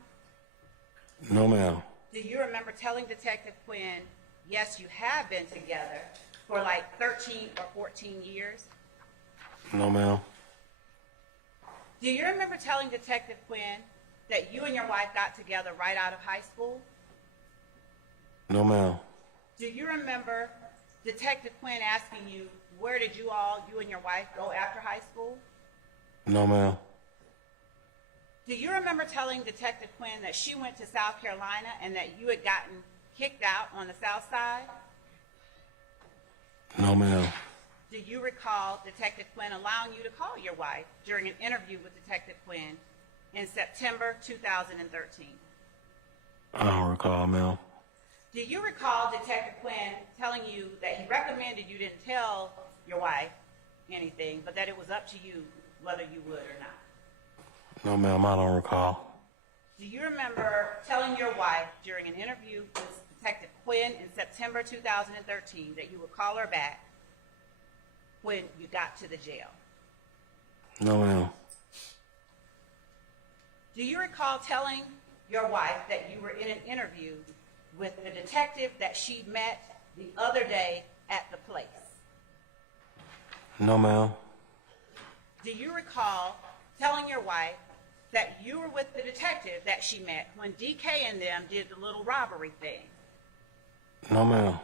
No, ma'am. Do you remember telling Detective Quinn, yes, you have been together for like 13 or 14 years? No, ma'am. Do you remember telling Detective Quinn that you and your wife got together right out of high school? No, ma'am. Do you remember Detective Quinn asking you, where did you and your wife, go after high school? No, ma'am. Do you remember telling Detective Quinn that she went to South Carolina and that you had gotten kicked out on the South Side? No, ma'am. Do you recall Detective Quinn allowing you to call your wife during an interview with Detective Quinn in September 2013? I don't recall, ma'am. Do you recall Detective Quinn telling you that he recommended you didn't tell your wife anything, but that it was up to you whether you would or not? No, ma'am, I don't recall. Do you remember telling your wife during an interview with Detective Quinn in September 2013 that you would call her back when you got to the jail? No, ma'am. Do you recall telling your wife that you were in an interview with the detective that she met the other day at the place? No, ma'am. Do you recall telling your wife that you were with the detective that she met when DK and them did the little robbery thing? No, ma'am.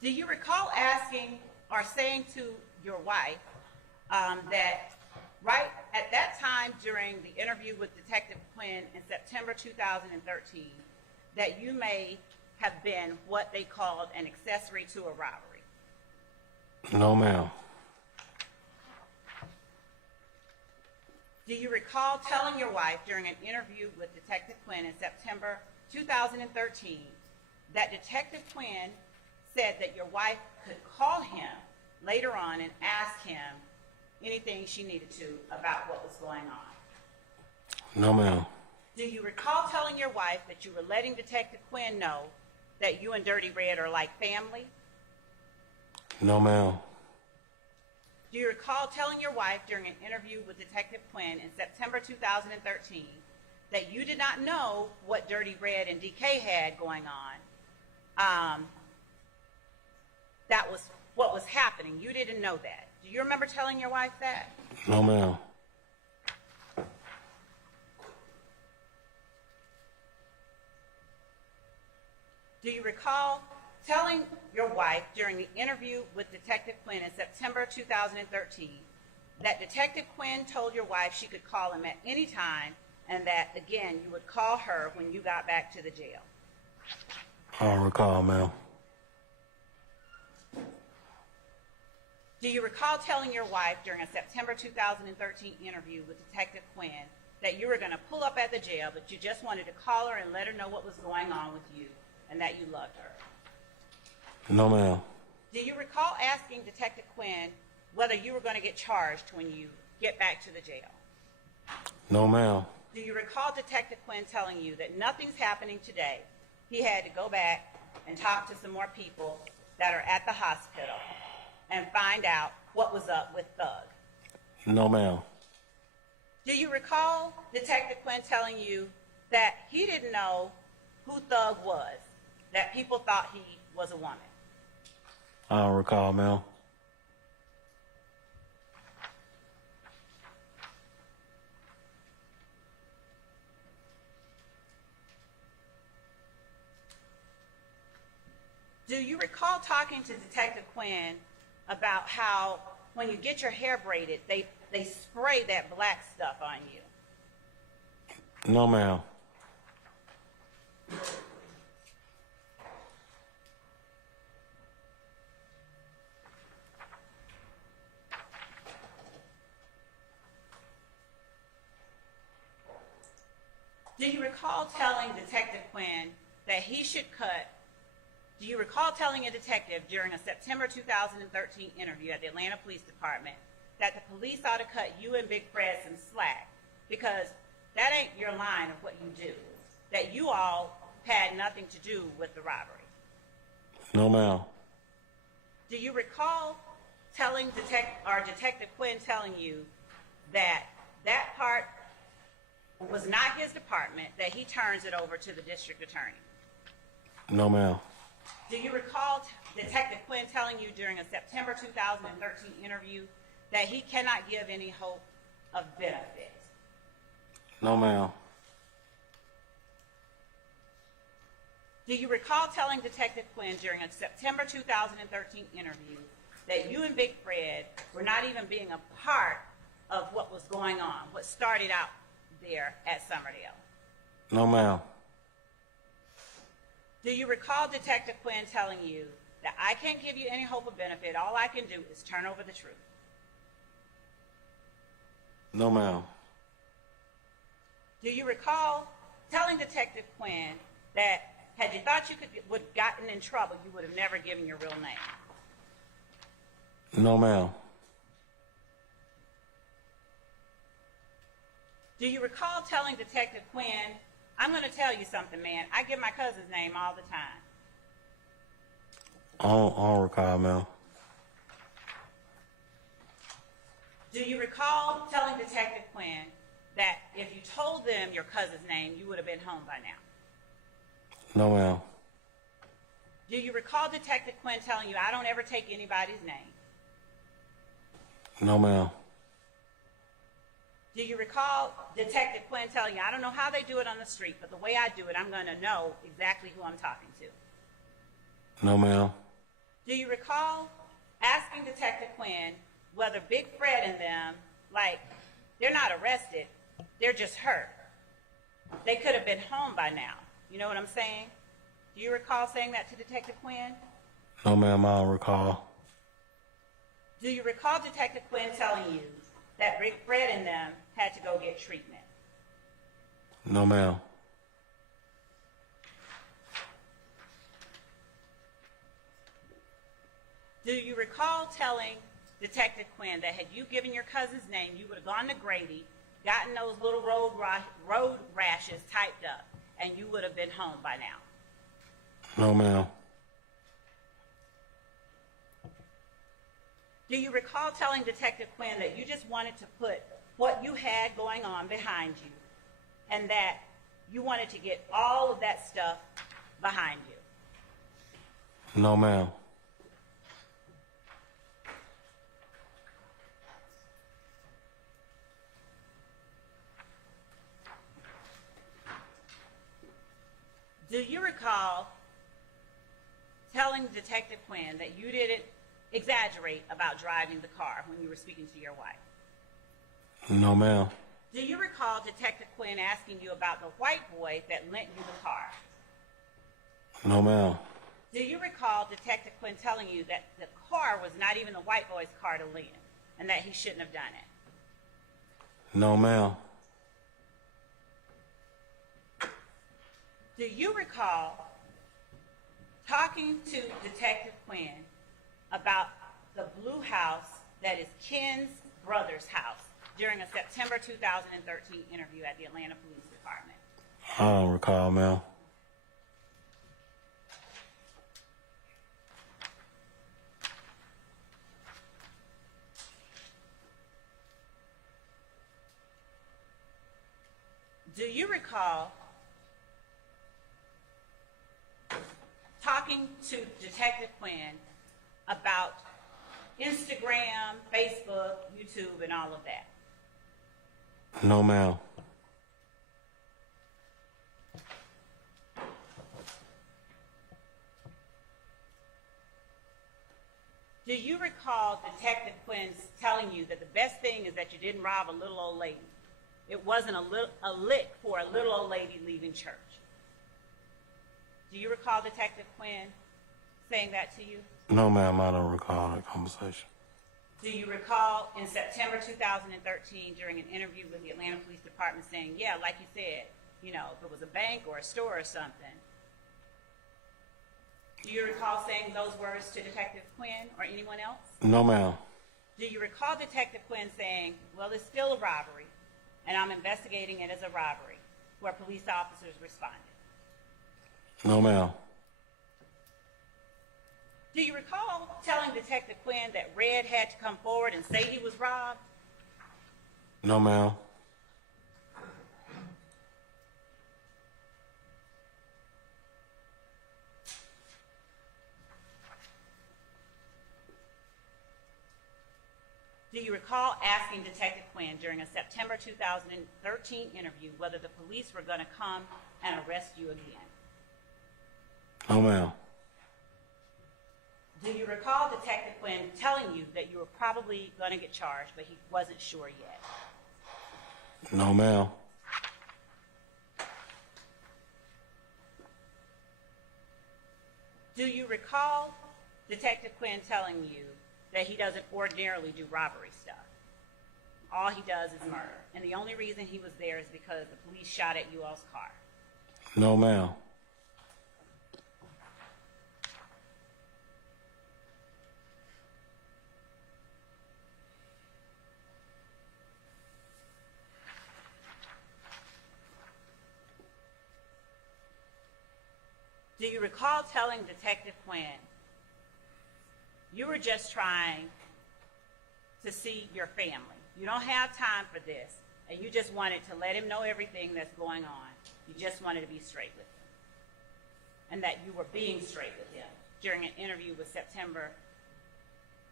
Do you recall asking or saying to your wife that right at that time during the interview with Detective Quinn in September 2013 that you may have been what they called an accessory to a robbery? No, ma'am. Do you recall telling your wife during an interview with Detective Quinn in September 2013 that Detective Quinn said that your wife could call him later on and ask him anything she needed to about what was going on? No, ma'am. Do you recall telling your wife that you were letting Detective Quinn know that you and Dirty Red are like family? No, ma'am. Do you recall telling your wife during an interview with Detective Quinn in September 2013 that you did not know what Dirty Red and DK had going on? That was what was happening. You didn't know that. Do you remember telling your wife that? No, ma'am. Do you recall telling your wife during the interview with Detective Quinn in September 2013 that Detective Quinn told your wife she could call him at any time and that, again, you would call her when you got back to the jail? I don't recall, ma'am. Do you recall telling your wife during a September 2013 interview with Detective Quinn that you were going to pull up at the jail, but you just wanted to call her and let her know what was going on with you and that you loved her? No, ma'am. Do you recall asking Detective Quinn whether you were going to get charged when you get back to the jail? No, ma'am. Do you recall Detective Quinn telling you that nothing's happening today? He had to go back and talk to some more people that are at the hospital and find out what was up with Thug? No, ma'am. Do you recall Detective Quinn telling you that he didn't know who Thug was, that people thought he was a woman? I don't recall, ma'am. Do you recall talking to Detective Quinn about how when you get your hair braided, they spray that black stuff on you? No, ma'am. Do you recall telling Detective Quinn that he should cut? Do you recall telling a detective during a September 2013 interview at the Atlanta Police Department that the police ought to cut you and Big Fred some slack because that ain't your line of what you do, that you all had nothing to do with the robbery? No, ma'am. Do you recall telling Detective Quinn telling you that that part was not his department, that he turns it over to the district attorney? No, ma'am. Do you recall Detective Quinn telling you during a September 2013 interview that he cannot give any hope of benefit? No, ma'am. Do you recall telling Detective Quinn during a September 2013 interview that you and Big Fred were not even being a part of what was going on, what started out there at Summerdale? No, ma'am. Do you recall Detective Quinn telling you that I can't give you any hope of benefit, all I can do is turn over the truth? No, ma'am. Do you recall telling Detective Quinn that had you thought you would have gotten in trouble, you would have never given your real name? No, ma'am. Do you recall telling Detective Quinn, I'm going to tell you something, man. I give my cousin's name all the time. I don't recall, ma'am. Do you recall telling Detective Quinn that if you told them your cousin's name, you would have been home by now? No, ma'am. Do you recall Detective Quinn telling you, I don't ever take anybody's name? No, ma'am. Do you recall Detective Quinn telling you, I don't know how they do it on the street, but the way I do it, I'm going to know exactly who I'm talking to? No, ma'am. Do you recall asking Detective Quinn whether Big Fred and them, like, they're not arrested, they're just hurt. They could have been home by now. You know what I'm saying? Do you recall saying that to Detective Quinn? No, ma'am, I don't recall. Do you recall Detective Quinn telling you that Big Fred and them had to go get treatment? No, ma'am. Do you recall telling Detective Quinn that had you given your cousin's name, you would have gone to Grady, gotten those little road rashes typed up, and you would have been home by now? No, ma'am. Do you recall telling Detective Quinn that you just wanted to put what you had going on behind you and that you wanted to get all of that stuff behind you? No, ma'am. Do you recall telling Detective Quinn that you didn't exaggerate about driving the car when you were speaking to your wife? No, ma'am. Do you recall Detective Quinn asking you about the white boy that lent you the car? No, ma'am. Do you recall Detective Quinn telling you that the car was not even the white boy's car to lend and that he shouldn't have done it? No, ma'am. Do you recall talking to Detective Quinn about the blue house that is Ken's brother's house during a September 2013 interview at the Atlanta Police Department? I don't recall, ma'am. Do you recall talking to Detective Quinn about Instagram, Facebook, YouTube, and all of that? No, ma'am. Do you recall Detective Quinn telling you that the best thing is that you didn't rob a little old lady? It wasn't a lick for a little old lady leaving church. Do you recall Detective Quinn saying that to you? No, ma'am, I don't recall that conversation. Do you recall in September 2013 during an interview with the Atlanta Police Department saying, yeah, like you said, you know, if it was a bank or a store or something. Do you recall saying those words to Detective Quinn or anyone else? No, ma'am. Do you recall Detective Quinn saying, well, it's still a robbery, and I'm investigating it as a robbery, where police officers responded? No, ma'am. Do you recall telling Detective Quinn that Red had to come forward and say he was robbed? No, ma'am. Do you recall asking Detective Quinn during a September 2013 interview whether the police were going to come and arrest you again? No, ma'am. Do you recall Detective Quinn telling you that you were probably going to get charged, but he wasn't sure yet? No, ma'am. Do you recall Detective Quinn telling you that he doesn't ordinarily do robbery stuff? All he does is murder. And the only reason he was there is because the police shot at you all's car. No, ma'am. Do you recall telling Detective Quinn you were just trying to see your family? You don't have time for this, and you just wanted to let him know everything that's going on. You just wanted to be straight with him, and that you were being straight with him during an interview with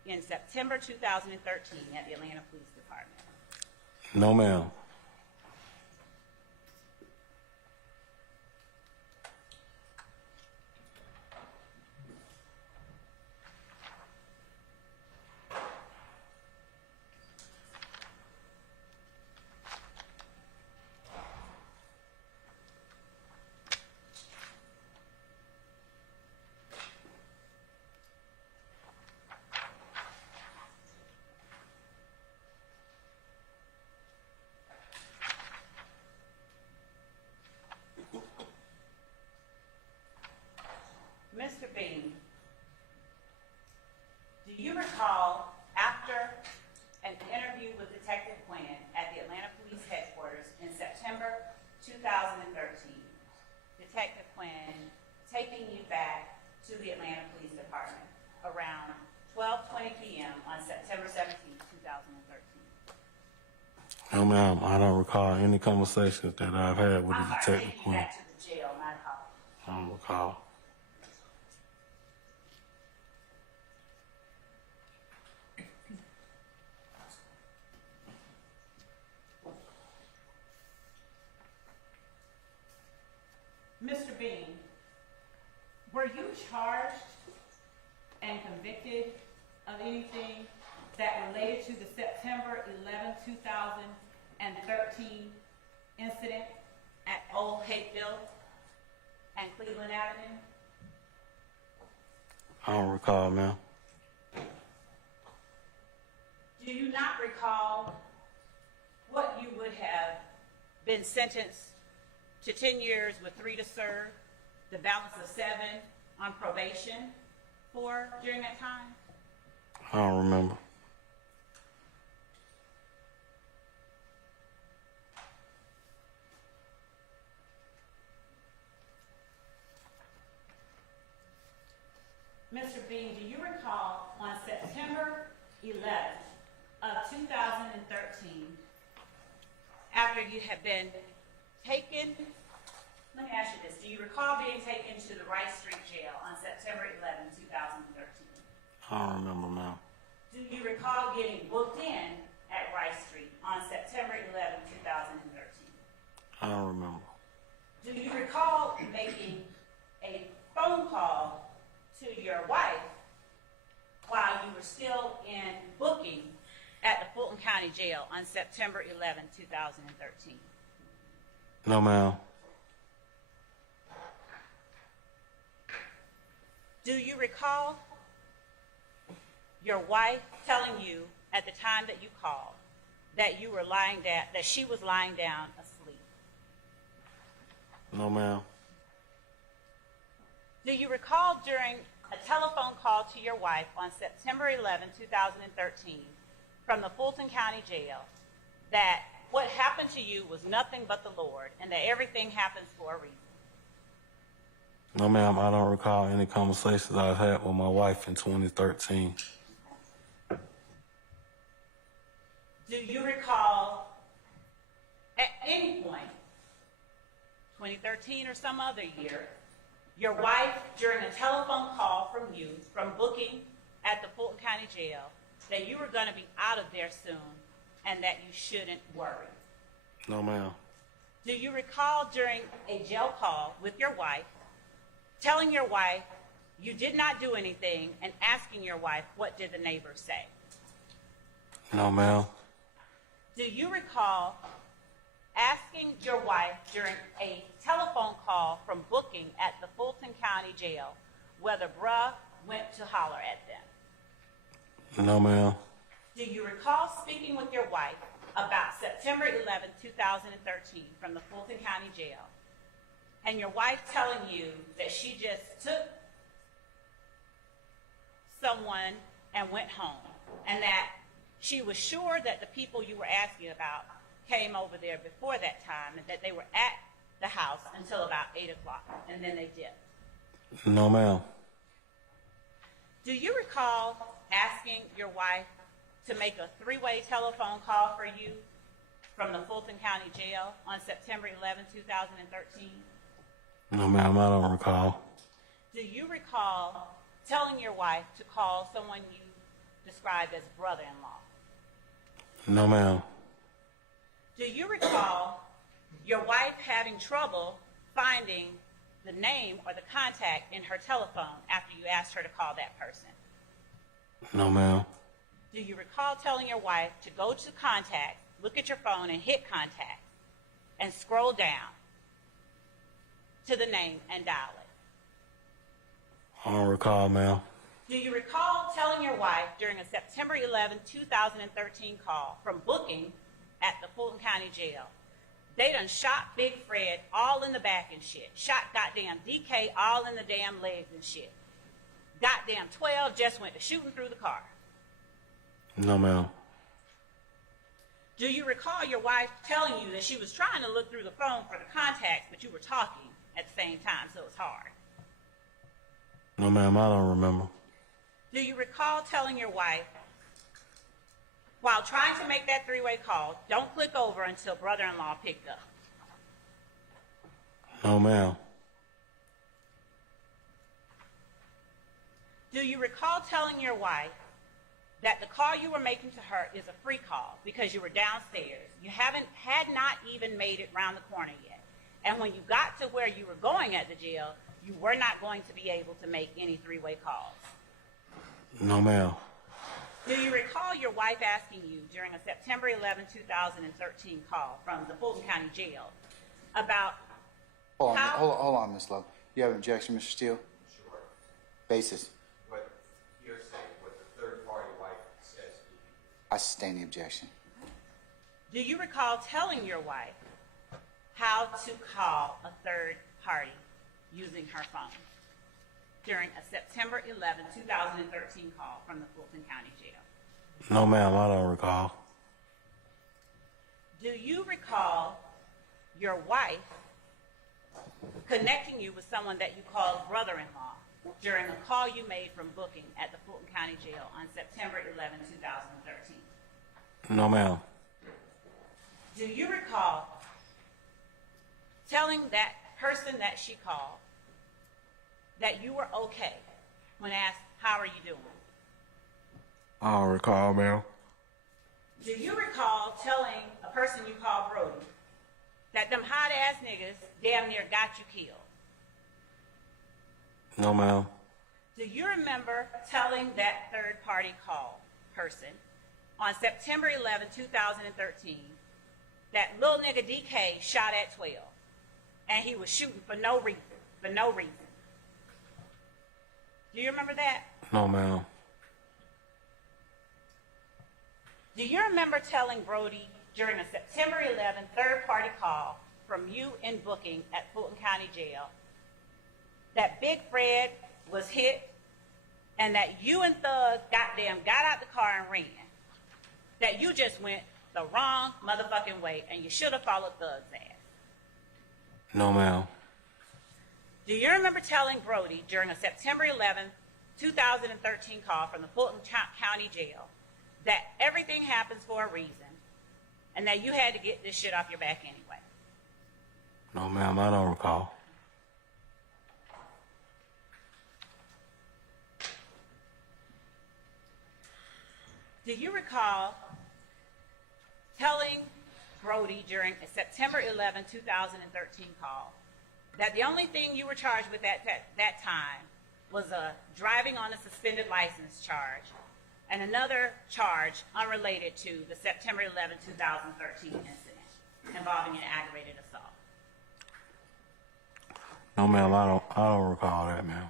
in September 2013 at the Atlanta Police Department. No, ma'am. Mr. Bean, do you recall after an interview with Detective Quinn at the Atlanta Police Headquarters in September 2013, Detective Quinn taking you back to the Atlanta Police Department around 12:20 p.m. on September 17, 2013? No, ma'am. I don't recall any conversations that I've had with the I'm sorry, detective taking you Quinn. back to the jail, not home. I don't recall. Mr. Bean, were you charged and convicted of anything that related to the September 11, 2013 incident at Old Hateville and Cleveland Avenue? I don't recall, ma'am. Do you not recall what you would have been sentenced to 10 years with 3 to serve, the balance of 7 on probation for during that time? I don't remember. Mr. Bean, do you recall on September 11th of 2013, after you had been taken, let me ask you this, do you recall being taken to the Rice Street Jail on September 11, 2013? I don't remember, ma'am. Do you recall getting booked in at Rice Street on September 11, 2013? I don't remember. Do you recall making a phone call to your wife while you were still in booking at the Fulton County Jail on September 11, 2013? No, ma'am. Do you recall your wife telling you at the time that you called that you were lying down, that she was lying down asleep? No, ma'am. Do you recall during a telephone call to your wife on September 11, 2013, from the Fulton County Jail, that what happened to you was nothing but the Lord and that everything happens for a reason? No, ma'am, I don't recall any conversations I had with my wife in 2013. Do you recall at any point, 2013 or some other year, your wife during a telephone call from you, from booking at the Fulton County Jail, that you were going to be out of there soon and that you shouldn't worry? No, ma'am. Do you recall during a jail call with your wife, telling your wife you did not do anything and asking your wife, what did the neighbors say? No, ma'am. Do you recall asking your wife during a telephone call from booking at the Fulton County Jail whether bruh went to holler at them? No, ma'am. Do you recall speaking with your wife about September 11, 2013 from the Fulton County Jail, and your wife telling you that she just took someone and went home, and that she was sure that the people you were asking about came over there before that time and that they were at the house until about 8 o'clock, and then they dipped? No, ma'am. Do you recall asking your wife to make a three-way telephone call for you from the Fulton County Jail on September 11, 2013? No, ma'am, I don't recall. Do you recall telling your wife to call someone you described as brother-in-law? No, ma'am. Do you recall your wife having trouble finding the name or the contact in her telephone after you asked her to call that person? No, ma'am. Do you recall telling your wife to go to contact, look at your phone and hit contact, and scroll down to the name and dial it? I don't recall, ma'am. Do you recall telling your wife during a September 11, 2013 call from booking at the Fulton County Jail, they done shot Big Fred all in the back and shit, shot goddamn DK all in the damn legs and shit, goddamn 12 just went to shooting through the car? No, ma'am. Do you recall your wife telling you that she was trying to look through the phone for the contacts, but you were talking at the same time, so it was hard? No, ma'am, I don't remember. Do you recall telling your wife, while trying to make that three-way call, don't click over until brother-in-law picked up? No, ma'am. Do you recall telling your wife that the call you were making to her is a free call because you were downstairs? You had not even made it round the corner yet. And when you got to where you were going at the jail, you were not going to be able to make any three-way calls? No, ma'am. Do you recall your wife asking you during a September 11, 2013 call from the Fulton County Jail about Hold how... on, Ms. Love. You have an objection, Mr. Steele? Sure. Basis. But you're saying what the third party wife says to you. I sustain the objection. Do you recall telling your wife how to call a third party using her phone during a September 11, 2013 call from the Fulton County Jail? No, ma'am, I don't recall. Do you recall your wife connecting you with someone that you called brother-in-law during a call you made from booking at the Fulton County Jail on September 11, 2013? No, ma'am. Do you recall telling that person that she called that you were okay when asked, how are you doing? I don't recall, ma'am. Do you recall telling a person you called Brody that them hot-ass niggas damn near got you killed? No, ma'am. Do you remember telling that third-party call person on September 11, 2013, that little nigga DK shot at 12, and he was shooting for no reason, Do you remember that? No, ma'am. Do you remember telling Brody during a September 11 third-party call from you in booking at Fulton County Jail that Big Fred was hit and that you and Thug goddamn got out the car and ran. That you just went the wrong motherfucking way and you should have followed Thug's ass. No, ma'am. Do you remember telling Brody during a September 11th, 2013 call from the Fulton County Jail that everything happens for a reason and that you had to get this shit off your back anyway? No, ma'am, I don't recall. Do you recall telling Brody during a September 11, 2013 call that the only thing you were charged with at that time was a driving on a suspended license charge and another charge unrelated to the September 11, 2013 incident involving an aggravated assault? No, ma'am, I don't recall that, ma'am.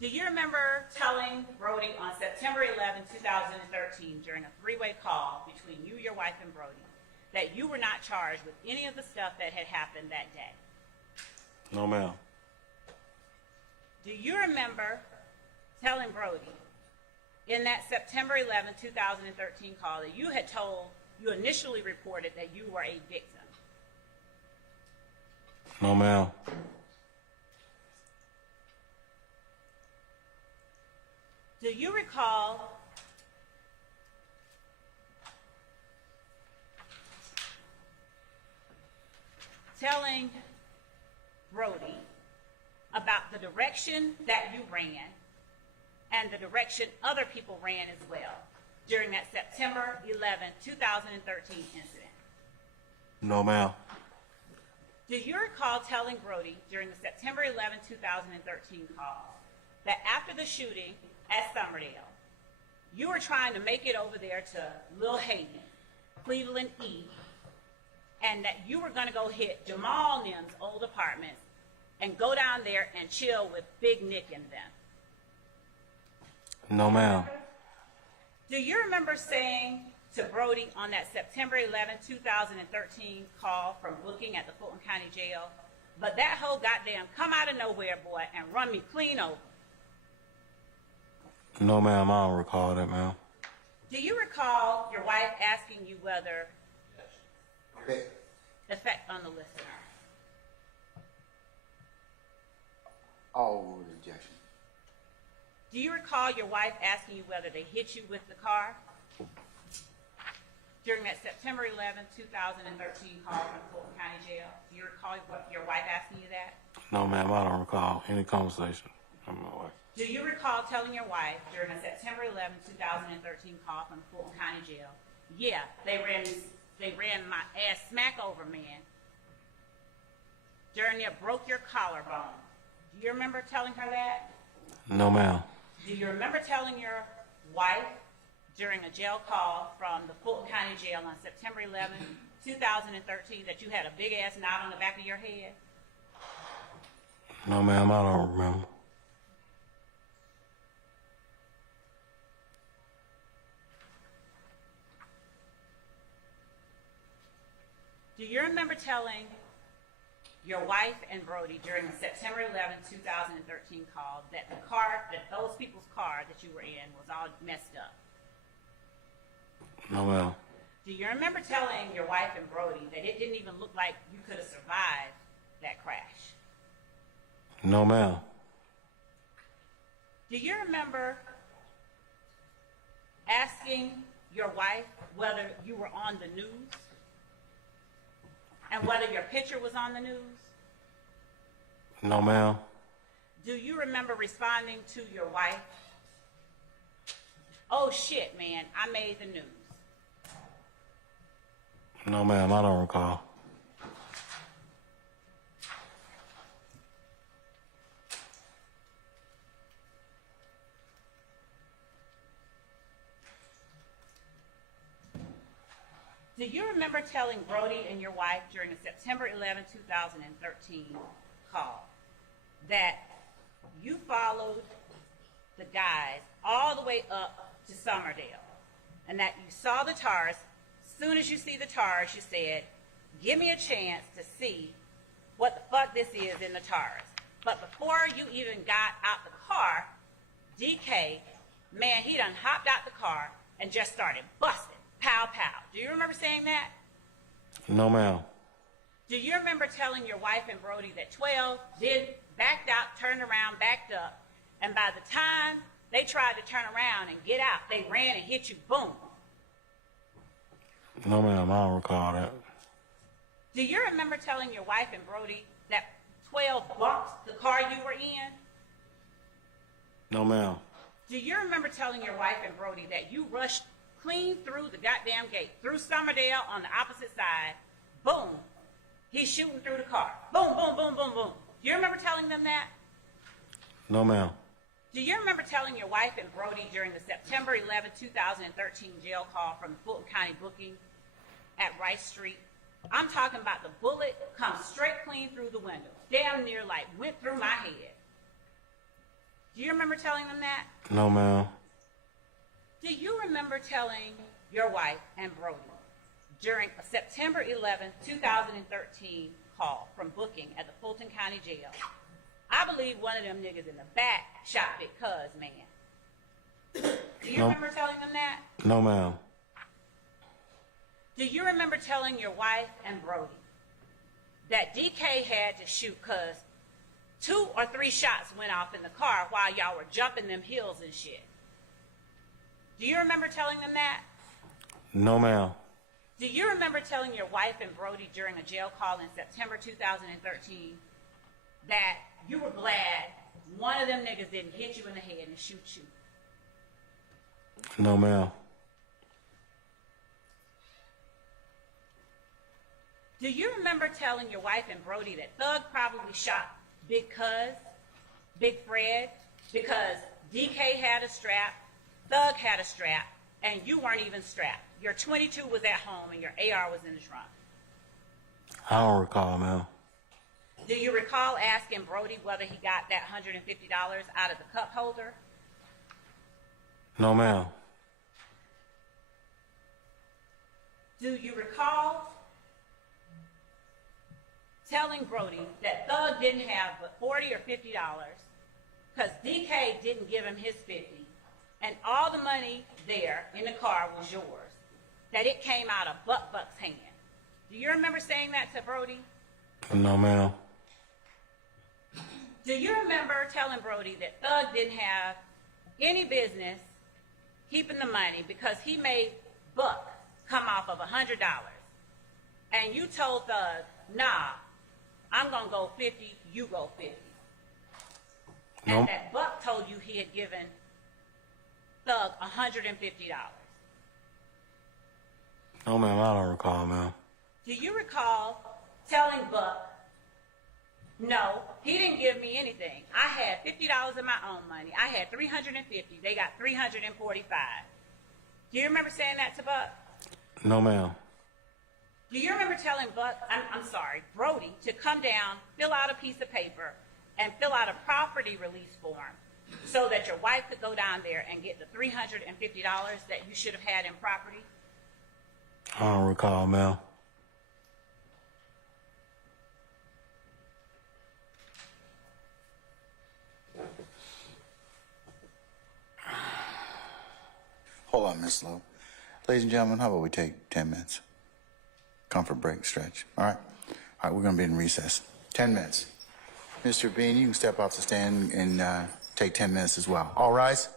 Do you remember telling Brody on September 11, 2013, during a three-way call between you, your wife, and Brody, that you were not charged with any of the stuff that had happened that day? No, ma'am. Do you remember telling Brody in that September 11, 2013 call that you initially reported that you were a victim? No, ma'am. Do you recall telling Brody about the direction that you ran and the direction other people ran as well during that September 11, 2013 incident? No, ma'am. Do you recall telling Brody during the September 11, 2013 call that after the shooting at Summerdale, you were trying to make it over there to Lil Hayden, Cleveland E, and that you were going to go hit Jamal Nim's old apartments and go down there and chill with Big Nick and them? No, ma'am. Do you remember saying to Brody on that September 11, 2013 call from booking at the Fulton County Jail, but that whole goddamn come out of nowhere boy and run me clean over? No, ma'am, I don't recall that, ma'am. Do you recall your wife asking you whether effect on the listener? All rule objection. Do you recall your wife asking you whether they hit you with the car during that September 11, 2013 call from Fulton County Jail? Do you recall your wife asking you that? No, ma'am, I don't recall any conversation with my wife. Do you recall telling your wife during a September 11, 2013 call from Fulton County Jail, yeah, they ran my ass smack over, man. Darn near broke your collarbone. Do you remember telling her that? No, ma'am. Do you remember telling your wife during a jail call from the Fulton County Jail on September 11, 2013 that you had a big ass knot on the back of your head? No, ma'am, I don't remember. Do you remember telling your wife and Brody during the September 11, 2013 call that those people's car that you were in was all messed up? No, ma'am. Do you remember telling your wife and Brody that it didn't even look like you could have survived that crash? No, ma'am. Do you remember asking your wife whether you were on the news and whether your picture was on the news? No, ma'am. Do you remember responding to your wife, "Oh shit, man, I made the news"? No, ma'am, I don't recall. Do you remember telling Brody and your wife during the September 11, 2013 call that you followed the guys all the way up to Summerdale and that you saw the tars? As soon as you see the tars, you said, give me a chance to see what the fuck this is in the Taurus. But before you even got out the car, DK, man, he done hopped out the car and just started busting. Pow, pow. Do you remember saying that? No, ma'am. Do you remember telling your wife and Brody that 12 then backed out, turned around, backed up, and by the time they tried to turn around and get out, they ran and hit you, boom. No, ma'am, I don't recall that. Do you remember telling your wife and Brody that 12 bumped the car you were in? No, ma'am. Do you remember telling your wife and Brody that you rushed clean through the goddamn gate, through Summerdale on the opposite side, boom, he's shooting through the car, boom, boom, boom, boom, boom. Do you remember telling them that? No, ma'am. Do you remember telling your wife and Brody during the September 11, 2013 jail call from the Fulton County booking at Rice Street? I'm talking about the bullet come straight clean through the window, damn near like went through my head. Do you remember telling them that? No, ma'am. Do you remember telling your wife and Brody during a September 11, 2013 call from booking at the Fulton County Jail? I believe one of them niggas in the back shot Big Cuz, man. Do you remember telling them that? No, ma'am. Do you remember telling your wife and Brody that DK had to shoot cuz 2 or 3 shots went off in the car while y'all were jumping them hills and shit? Do you remember telling them that? No, ma'am. Do you remember telling your wife and Brody during a jail call in September 2013 that you were glad one of them niggas didn't hit you in the head and shoot you? No, ma'am. Do you remember telling your wife and Brody that Thug probably shot Big Cuz, Big Fred, because DK had a strap, Thug had a strap, and you weren't even strapped? Your 22 was at home and your AR was in the trunk. I don't recall, ma'am. Do you recall asking Brody whether he got that $150 out of the cup holder? No, ma'am. Do you recall telling Brody that Thug didn't have but $40 or $50 because DK didn't give him his 50 and all the money there in the car was yours, that it came out of Buck's hand? Do you remember saying that to Brody? No, ma'am. Do you remember telling Brody that Thug didn't have any business keeping the money because he made Buck come off of $100? And you told Thug, nah, I'm going to go 50, you go 50. Nope. And that Buck told you he had given Thug $150. No, ma'am, I don't recall, ma'am. Do you recall telling Buck, no, he didn't give me anything. I had $50 of my own money. I had $350. They got $345. Do you remember saying that to Buck? No, ma'am. Do you remember telling Brody to come down, fill out a piece of paper, and fill out a property release form so that your wife could go down there and get the $350 that you should have had in property? I don't recall, ma'am. Hold on, Miss Lowe. Ladies and gentlemen, how about we take 10 minutes? Comfort break, stretch. All right? All right, we're going to be in recess. 10 minutes. Mr. Bean, you can step off the stand and take 10 minutes as well. All rise.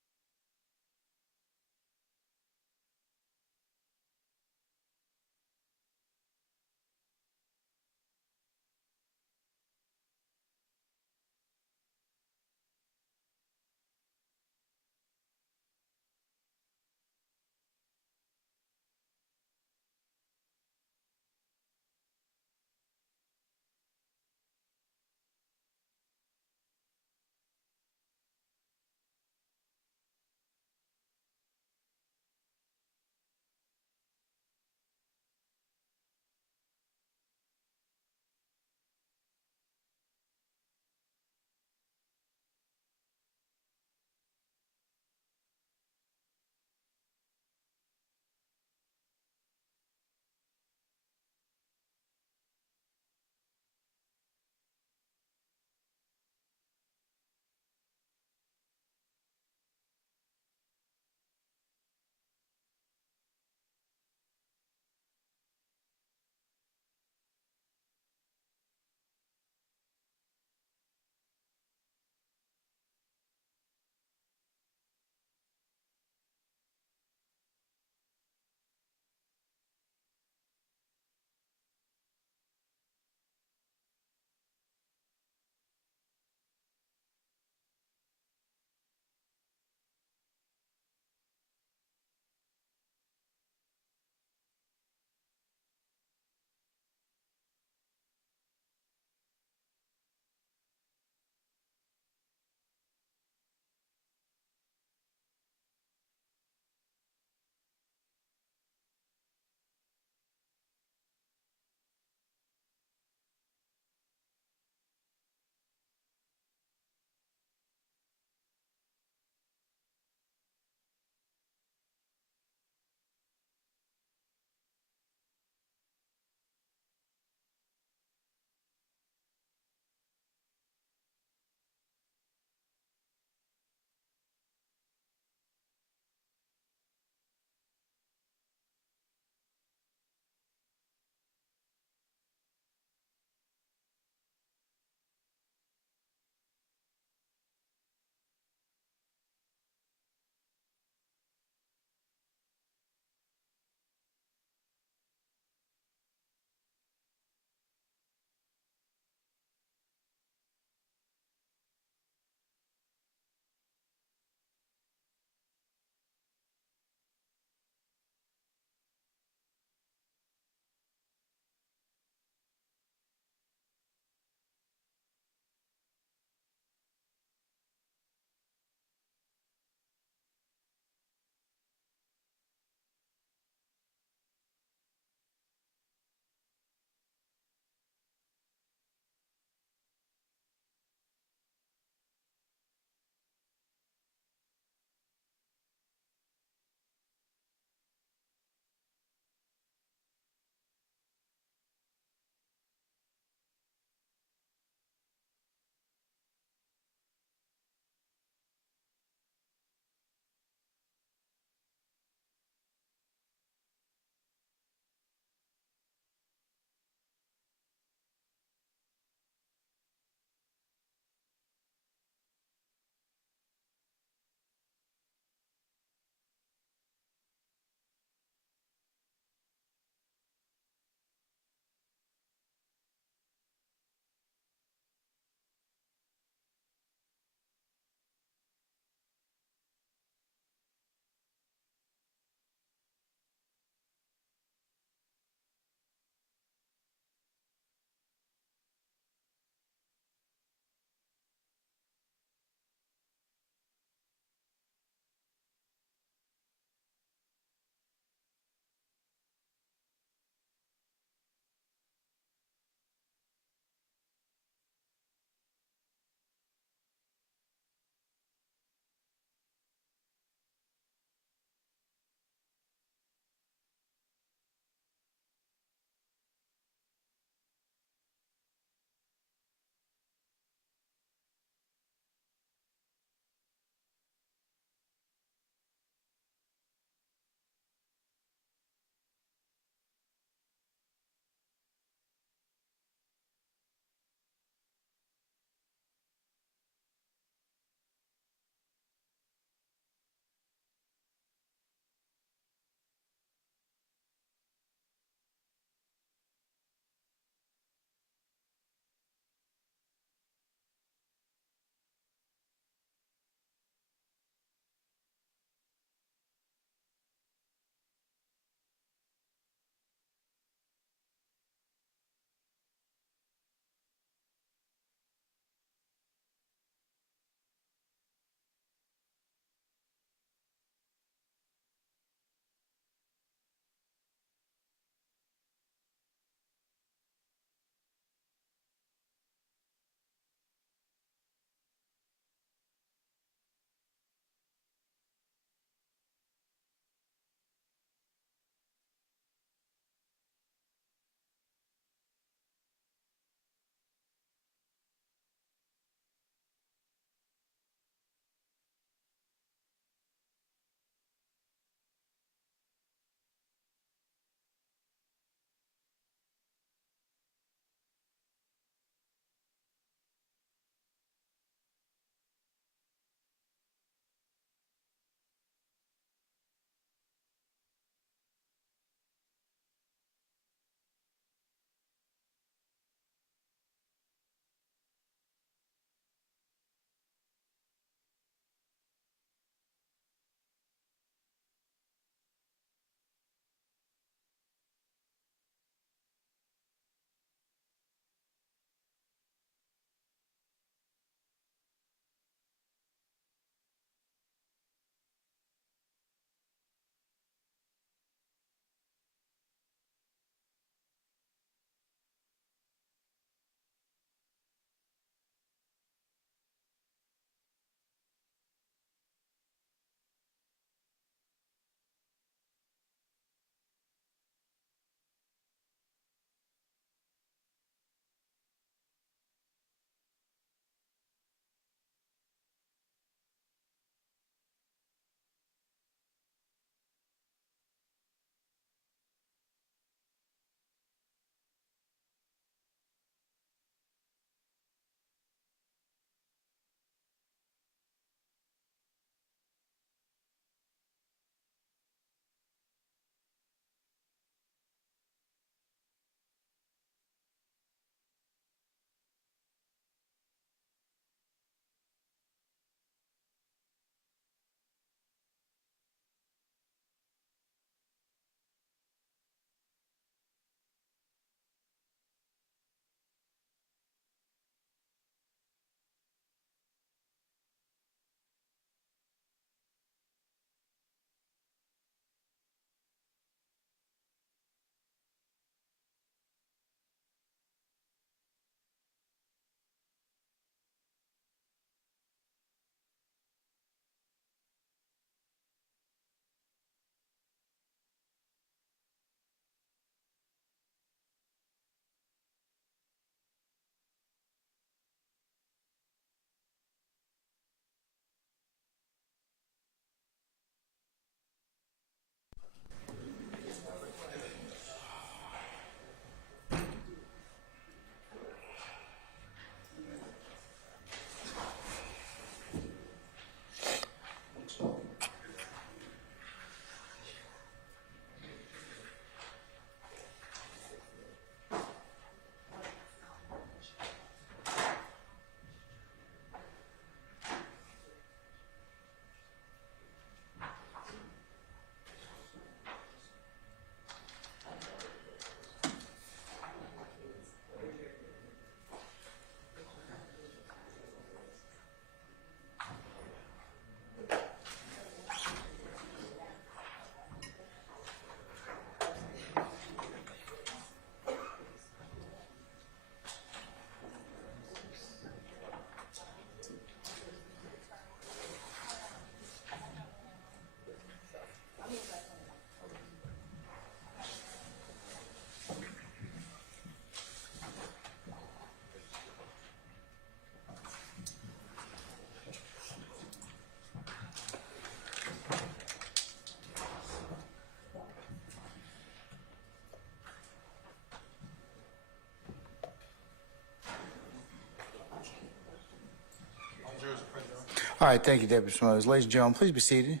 All right, thank you, Deputy Smothers. Ladies and gentlemen, please be seated.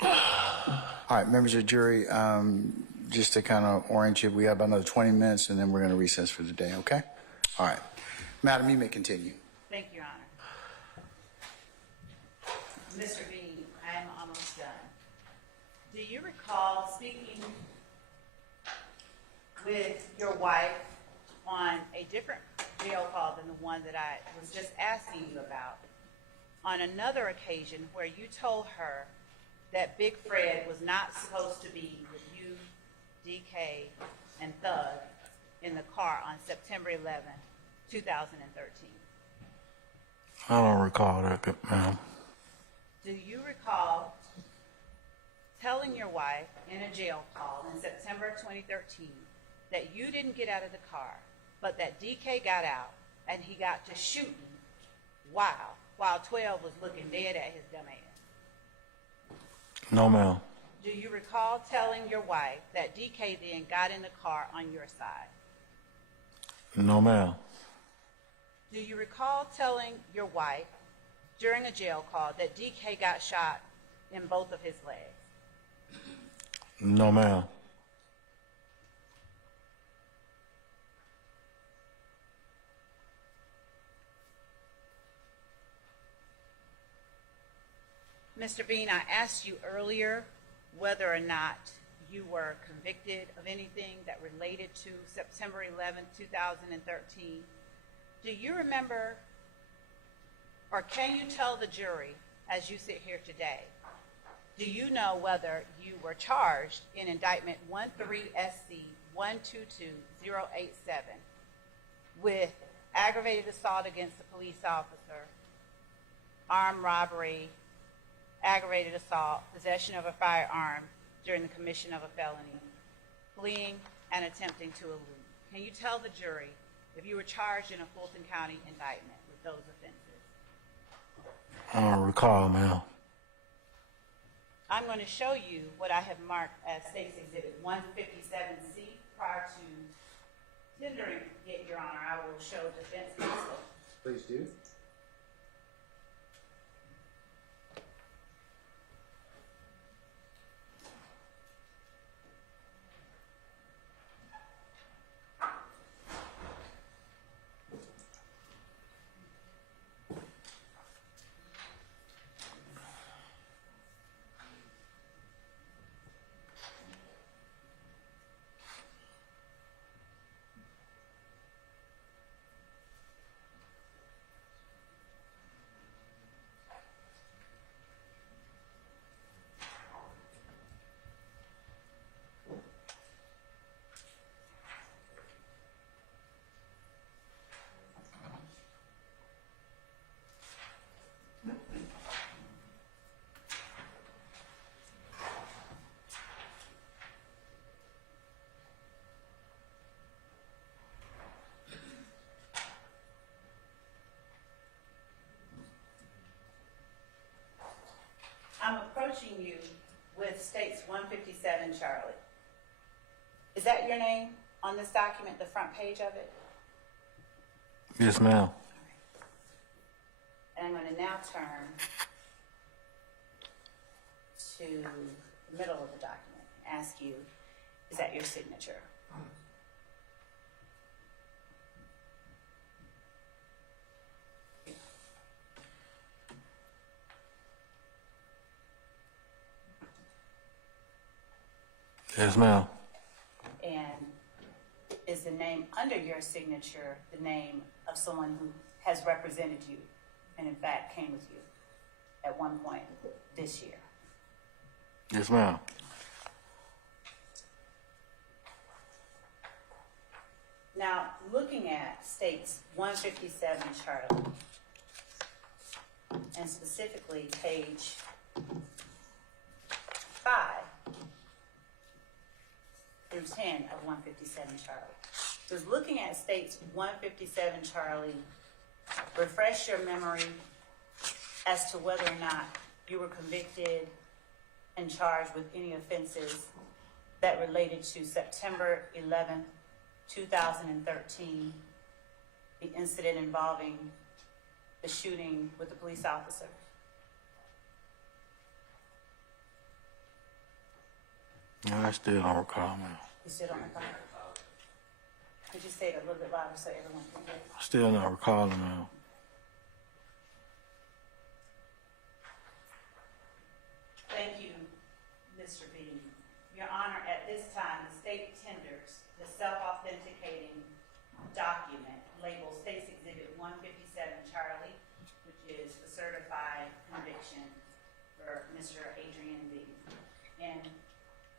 All right, members of the jury, just to kind of orient you, we have another 20 minutes, and then we're going to recess for the day, okay? All right. Madam, you may continue. Thank you, Your Honor. Mr. Bean, I am almost done. Do you recall speaking with your wife on a different jail call than the one that I was just asking you about, on another occasion where you told her that Big Fred was not supposed to be with you, DK, and Thug in the car on September 11th, 2013? I don't recall that, ma'am. Do you recall telling your wife in a jail call in September 2013 that you didn't get out of the car, but that DK got out and he got to shooting while 12 was looking dead at his dumb ass? No, ma'am. Do you recall telling your wife that DK then got in the car on your side? No, ma'am. Do you recall telling your wife during a jail call that DK got shot in both of his legs? No, ma'am. Mr. Bean, I asked you earlier whether or not you were convicted of anything that related to September 11th, 2013. Do you remember, or can you tell the jury as you sit here today, do you know whether you were charged in indictment 13SC122087 with aggravated assault against a police officer, armed robbery, aggravated assault, possession of a firearm during the commission of a felony, fleeing and attempting to elude? Can you tell the jury if you were charged in a Fulton County indictment with those offenses? I don't recall, ma'am. I'm going to show you what I have marked as State's Exhibit 157C. Prior to tendering it, Your Honor, I will show defense counsel. Please do. I'm approaching you with State's 157, Charlie. Is that your name on this document, the front page of it? Yes, ma'am. And I'm going to now turn to the middle of the document and ask you, is that your signature? Yes, ma'am. And is the name under your signature the name of someone who has represented you and in fact came with you at one point this year? Yes, ma'am. Now, looking at State's 157, Charlie, and specifically page 5 through 10 of 157, Charlie. Does looking at State's 157, Charlie, refresh your memory as to whether or not you were convicted and charged with any offenses that related to September 11th, 2013, the incident involving the shooting with the police officer? No, I still don't recall, ma'am. You still don't recall? Could you say it a little bit louder so everyone can hear? Still not recalling, ma'am. Thank you, Mr. Bean. Your Honor, at this time, the state tenders the self-authenticating document labeled State's Exhibit 157 Charlie, which is the certified conviction for Mr. Adrian Bean, and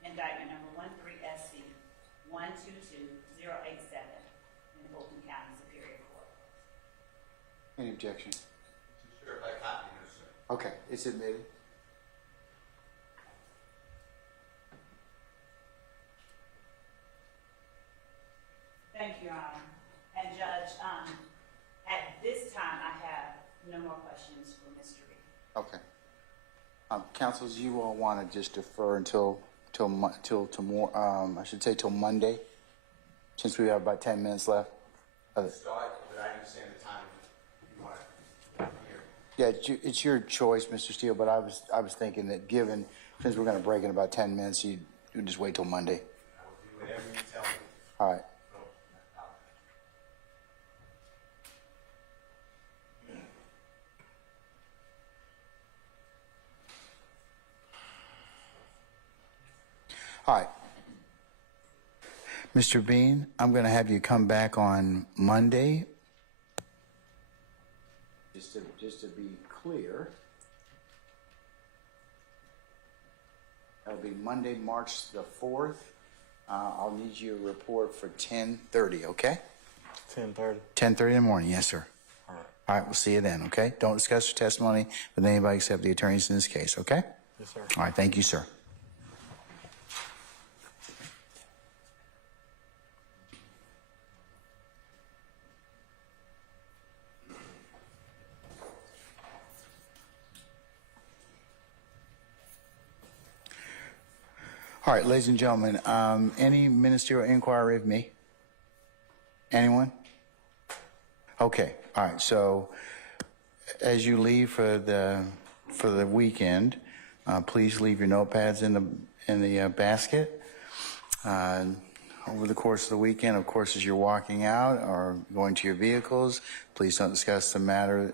indictment number 13SC 122087 in Fulton County Superior Court. Any objection? Certified copy, no, sir. Okay, it's admitted. Thank you, Your Honor. And Judge, at this time, I have no more questions for Mr. Reed. Okay. Counsels, you all want to just defer until tomorrow, I should say till Monday, since we have about 10 minutes left? Start, but I understand the time you want to hear. Yeah, it's your choice, Mr. Steele, but I was thinking that given, since we're going to break in about 10 minutes, you just wait till Monday. I will do whatever you tell me. All right. So, All right. Mr. Bean, I'm going to have you come back on Monday. Just to be clear, that'll be Monday, March the 4th. I'll need you to report for 10:30, okay? 10:30. 10:30 in the morning, yes, sir. All right. All right, we'll see you then, okay? Don't discuss your testimony with anybody except the attorneys in this case, okay? Yes, sir. All right, thank you, sir. All right, ladies and gentlemen, any ministerial inquiry of me? Anyone? Okay, all right, so as you leave for the weekend, please leave your notepads in the basket. Over the course of the weekend, of course, as you're walking out or going to your vehicles, please don't discuss the matter,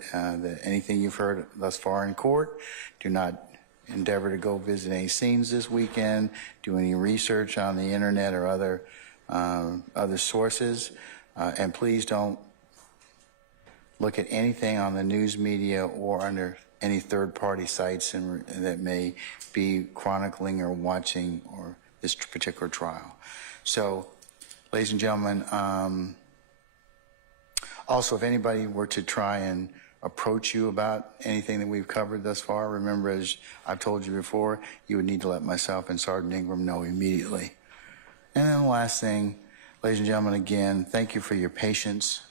anything you've heard thus far in court. Do not endeavor to go visit any scenes this weekend, do any research on the internet or other sources, and please don't look at anything on the news media or under any third-party sites that may be chronicling or watching or this particular trial. So, ladies and gentlemen, also, if anybody were to try and approach you about anything that we've covered thus far, remember, as I've told you before, you would need to let myself and Sergeant Ingram know immediately. And then the last thing, ladies and gentlemen, again, thank you for your patience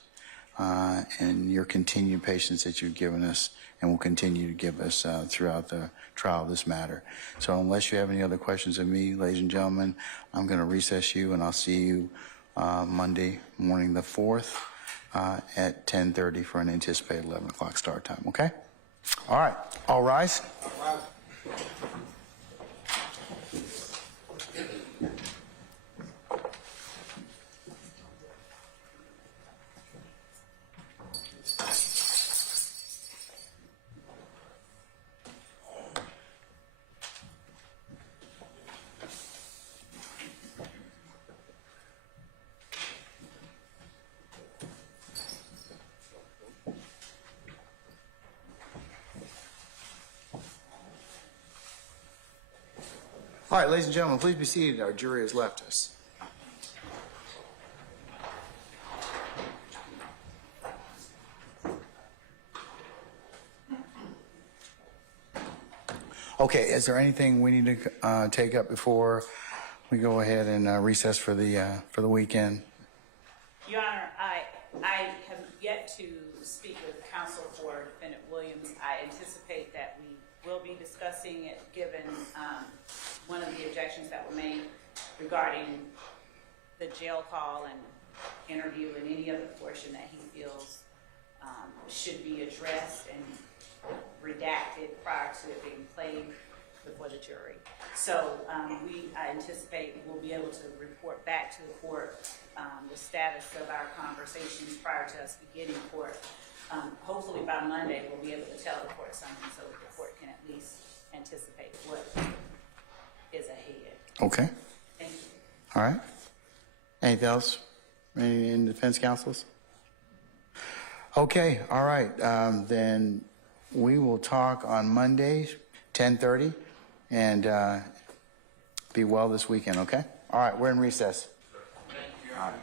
and your continued patience that you've given us and will continue to give us throughout the trial of this matter. So unless you have any other questions of me, ladies and gentlemen, I'm going to recess you, and I'll see you Monday morning the 4th. At 10:30 for an anticipated 11 o'clock start time, okay? All right, all rise. All right, ladies and gentlemen, please be seated. Our jury has left us. Okay, is there anything we need to take up before we go ahead and recess for the weekend? Your Honor, I have yet to speak with counsel for Defendant Williams. I anticipate that we will be discussing it given one of the objections that were made regarding the jail call and interview and any other portion that he feels should be addressed and redacted prior to it being played before the jury. So I anticipate we'll be able to report back to the court the status of our conversations prior to us beginning court. Hopefully by Monday, we'll be able to tell the court something so that the court can at least anticipate what is ahead. Okay, Thank you. all right. Anything else? Any in defense counsels? Okay, all right. Then we will talk on Monday, 10:30, and be well this weekend, okay? All right, we're in recess. All right.